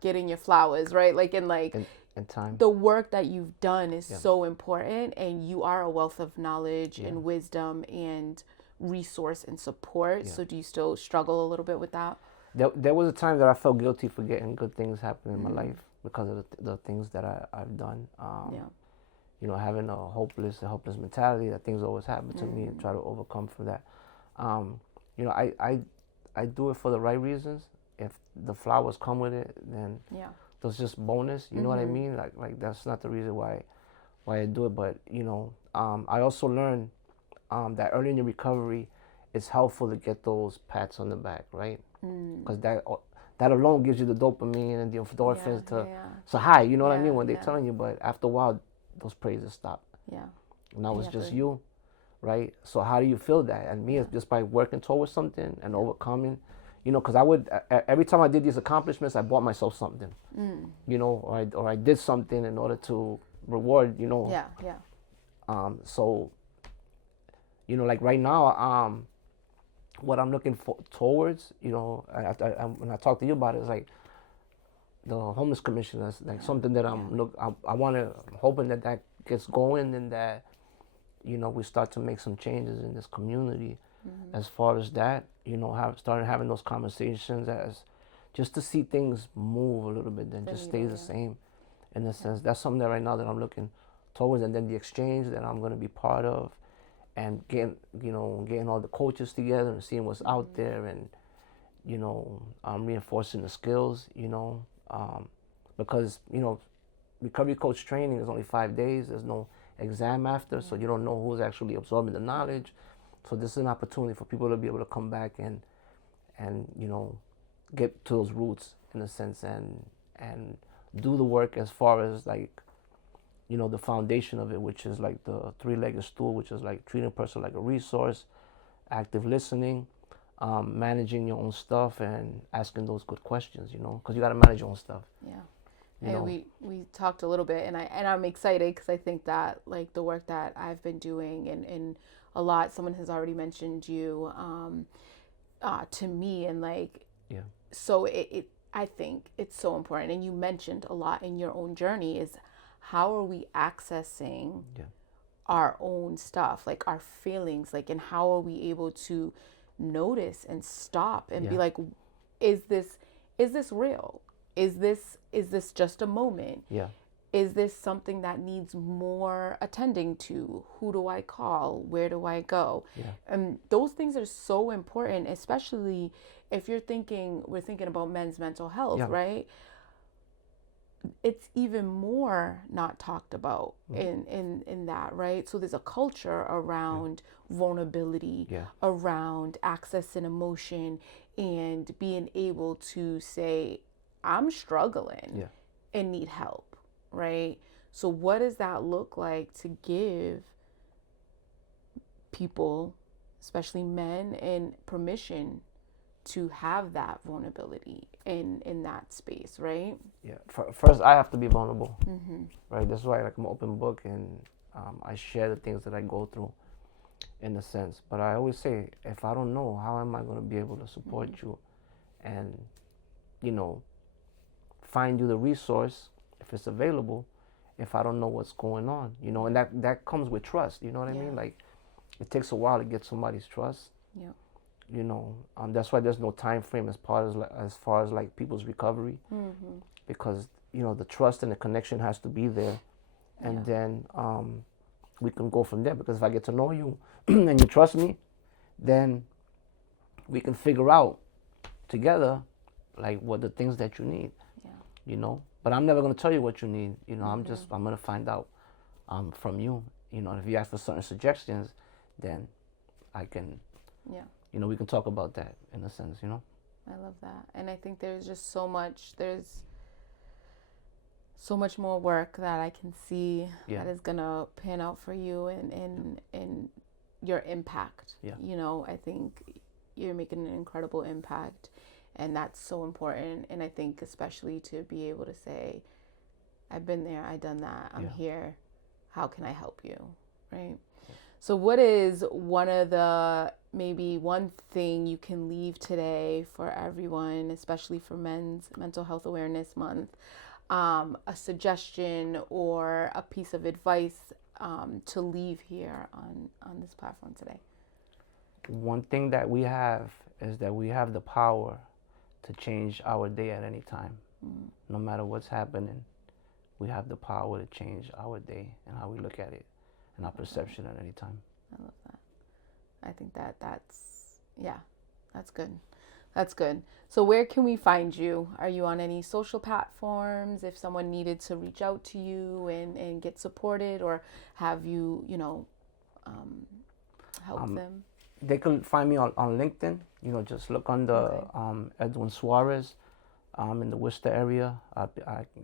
getting your flowers, right? Like in time, the work that you've done is so important, and you are a wealth of knowledge and wisdom and resource and support. So do you still struggle a little bit with that? There was a time that I felt guilty for getting good things happen in my life because of the things that I've done. You know, having a helpless mentality, that things always happen to me, and try to overcome from that. You know, I do it for the right reasons. If the flowers come with it, then that's just bonus. You know what I mean? Like that's not the reason why I do it. But you know, I also learned that early in your recovery, it's helpful to get those pats on the back, right? Because that alone gives you the dopamine and the endorphins so high. You know what I mean? When they're telling you, but after a while, those praises stop. Now it's just you, right? So how do you feel that? And me, it's just by working towards something and overcoming. You know, because I would every time I did these accomplishments, I bought myself something. You know, or I did something in order to reward. You know. So, you know, like right now, what I'm looking towards, you know, when I talk to you about it, it's like the homeless commission. That's like something that I'm hoping that gets going, and that, you know, we start to make some changes in this community. As far as that, you know, started having those conversations as just to see things move a little bit, then just stay the same, in a sense. That's something that right now that I'm looking towards, and then the exchange that I'm going to be part of, and getting all the coaches together and seeing what's out there, and, you know, reinforcing the skills, you know, because, you know, recovery coach training is only 5 days. There's no exam after, so you don't know who's actually absorbing the knowledge. So this is an opportunity for people to be able to come back and you know, get to those roots, in a sense, and do the work as far as like, you know, the foundation of it, which is like the three-legged stool, which is like treating a person like a resource, active listening, managing your own stuff, and asking those good questions, you know, because you got to manage your own stuff. And we talked a little bit, and I'm excited because I think that like the work that I've been doing, and a lot, someone has already mentioned you to me, and like so I think it's so important, and you mentioned a lot in your own journey, is how are we accessing our own stuff, like our feelings, like, and how are we able to notice and stop and be like, is this real? Is this just a moment? Is this something that needs more attending to? Who do I call? Where do I go? And those things are so important, especially if we're thinking about men's mental health, right? It's even more not talked about in that, right? So there's a culture around vulnerability, around access and emotion, and being able to say, I'm struggling and need help. Right? So what does that look like to give people, especially men, and permission to have that vulnerability in that space, right? First, I have to be vulnerable, right? That's why, like, I'm an open book, and I share the things that I go through, in a sense. But I always say, if I don't know, how am I going to be able to support you and, you know, find you the resource if it's available, if I don't know what's going on, you know? And that comes with trust, you know what I mean? Like, it takes a while to get somebody's trust. Yeah. You know, that's why there's no time frame as far as like people's recovery, because, you know, the trust and the connection has to be there, and then we can go from there. Because if I get to know you and you trust me, then we can figure out together like what the things that you need. You know, but I'm never gonna tell you what you need. You know, I'm gonna find out from you. You know, if you ask for certain suggestions, then I can. Yeah. You know, we can talk about that in a sense. You know. I love that, and I think there's just so much. There's so much more work that I can see that is gonna pan out for you and your impact. Yeah. You know, I think you're making an incredible impact. And that's so important. And I think especially to be able to say, I've been there, I've done that, I'm here, how can I help you, right? Yeah. So what is maybe one thing you can leave today for everyone, especially for Men's Mental Health Awareness Month, a suggestion or a piece of advice to leave here on this platform today? One thing that we have is that we have the power to change our day at any time. No matter what's happening, we have the power to change our day and how we look at it and our perception at any time. I love that. I think that's good. That's good. So where can we find you? Are you on any social platforms? If someone needed to reach out to you and get supported, or have you, help them? They can find me on LinkedIn. You know, just look under Edwin Suarez in the Worcester area.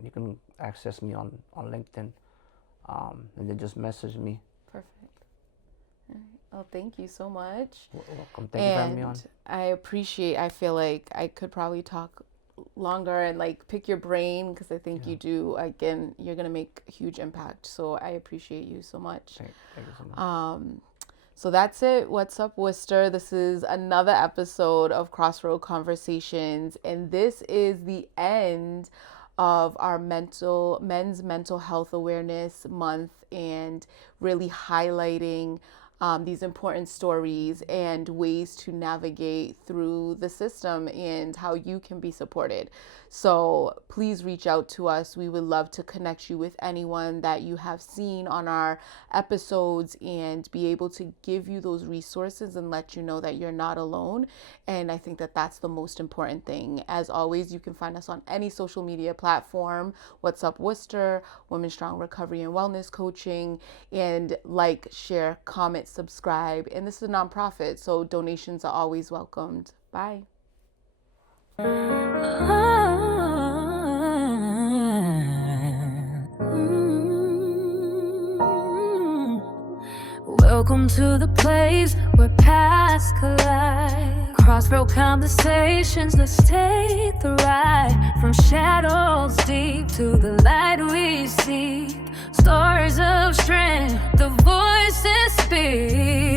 You can access me on LinkedIn, and then just message me. Perfect. All right. Well, thank you so much. Welcome. Thank you for having me on. I feel like I could probably talk longer and like pick your brain, because I think you do, again, you're going to make a huge impact. So I appreciate you so much. Thank you so much. So that's it. What's up, Worcester? This is another episode of Crossroad Conversations, and this is the end of our Men's Mental Health Awareness Month, and really highlighting these important stories and ways to navigate through the system and how you can be supported. So please reach out to us. We would love to connect you with anyone that you have seen on our episodes and be able to give you those resources and let you know that you're not alone. And I think that that's the most important thing. As always, you can find us on any social media platform. What's Up Worcester, Women Strong Recovery and Wellness Coaching, and like, share, comment, subscribe. And this is a nonprofit, so donations are always welcomed. Bye. Welcome to the place where paths collide. Crossroad Conversations, let's take the ride. From shadows deep to the light we seek. Stories of strength, the voices speak.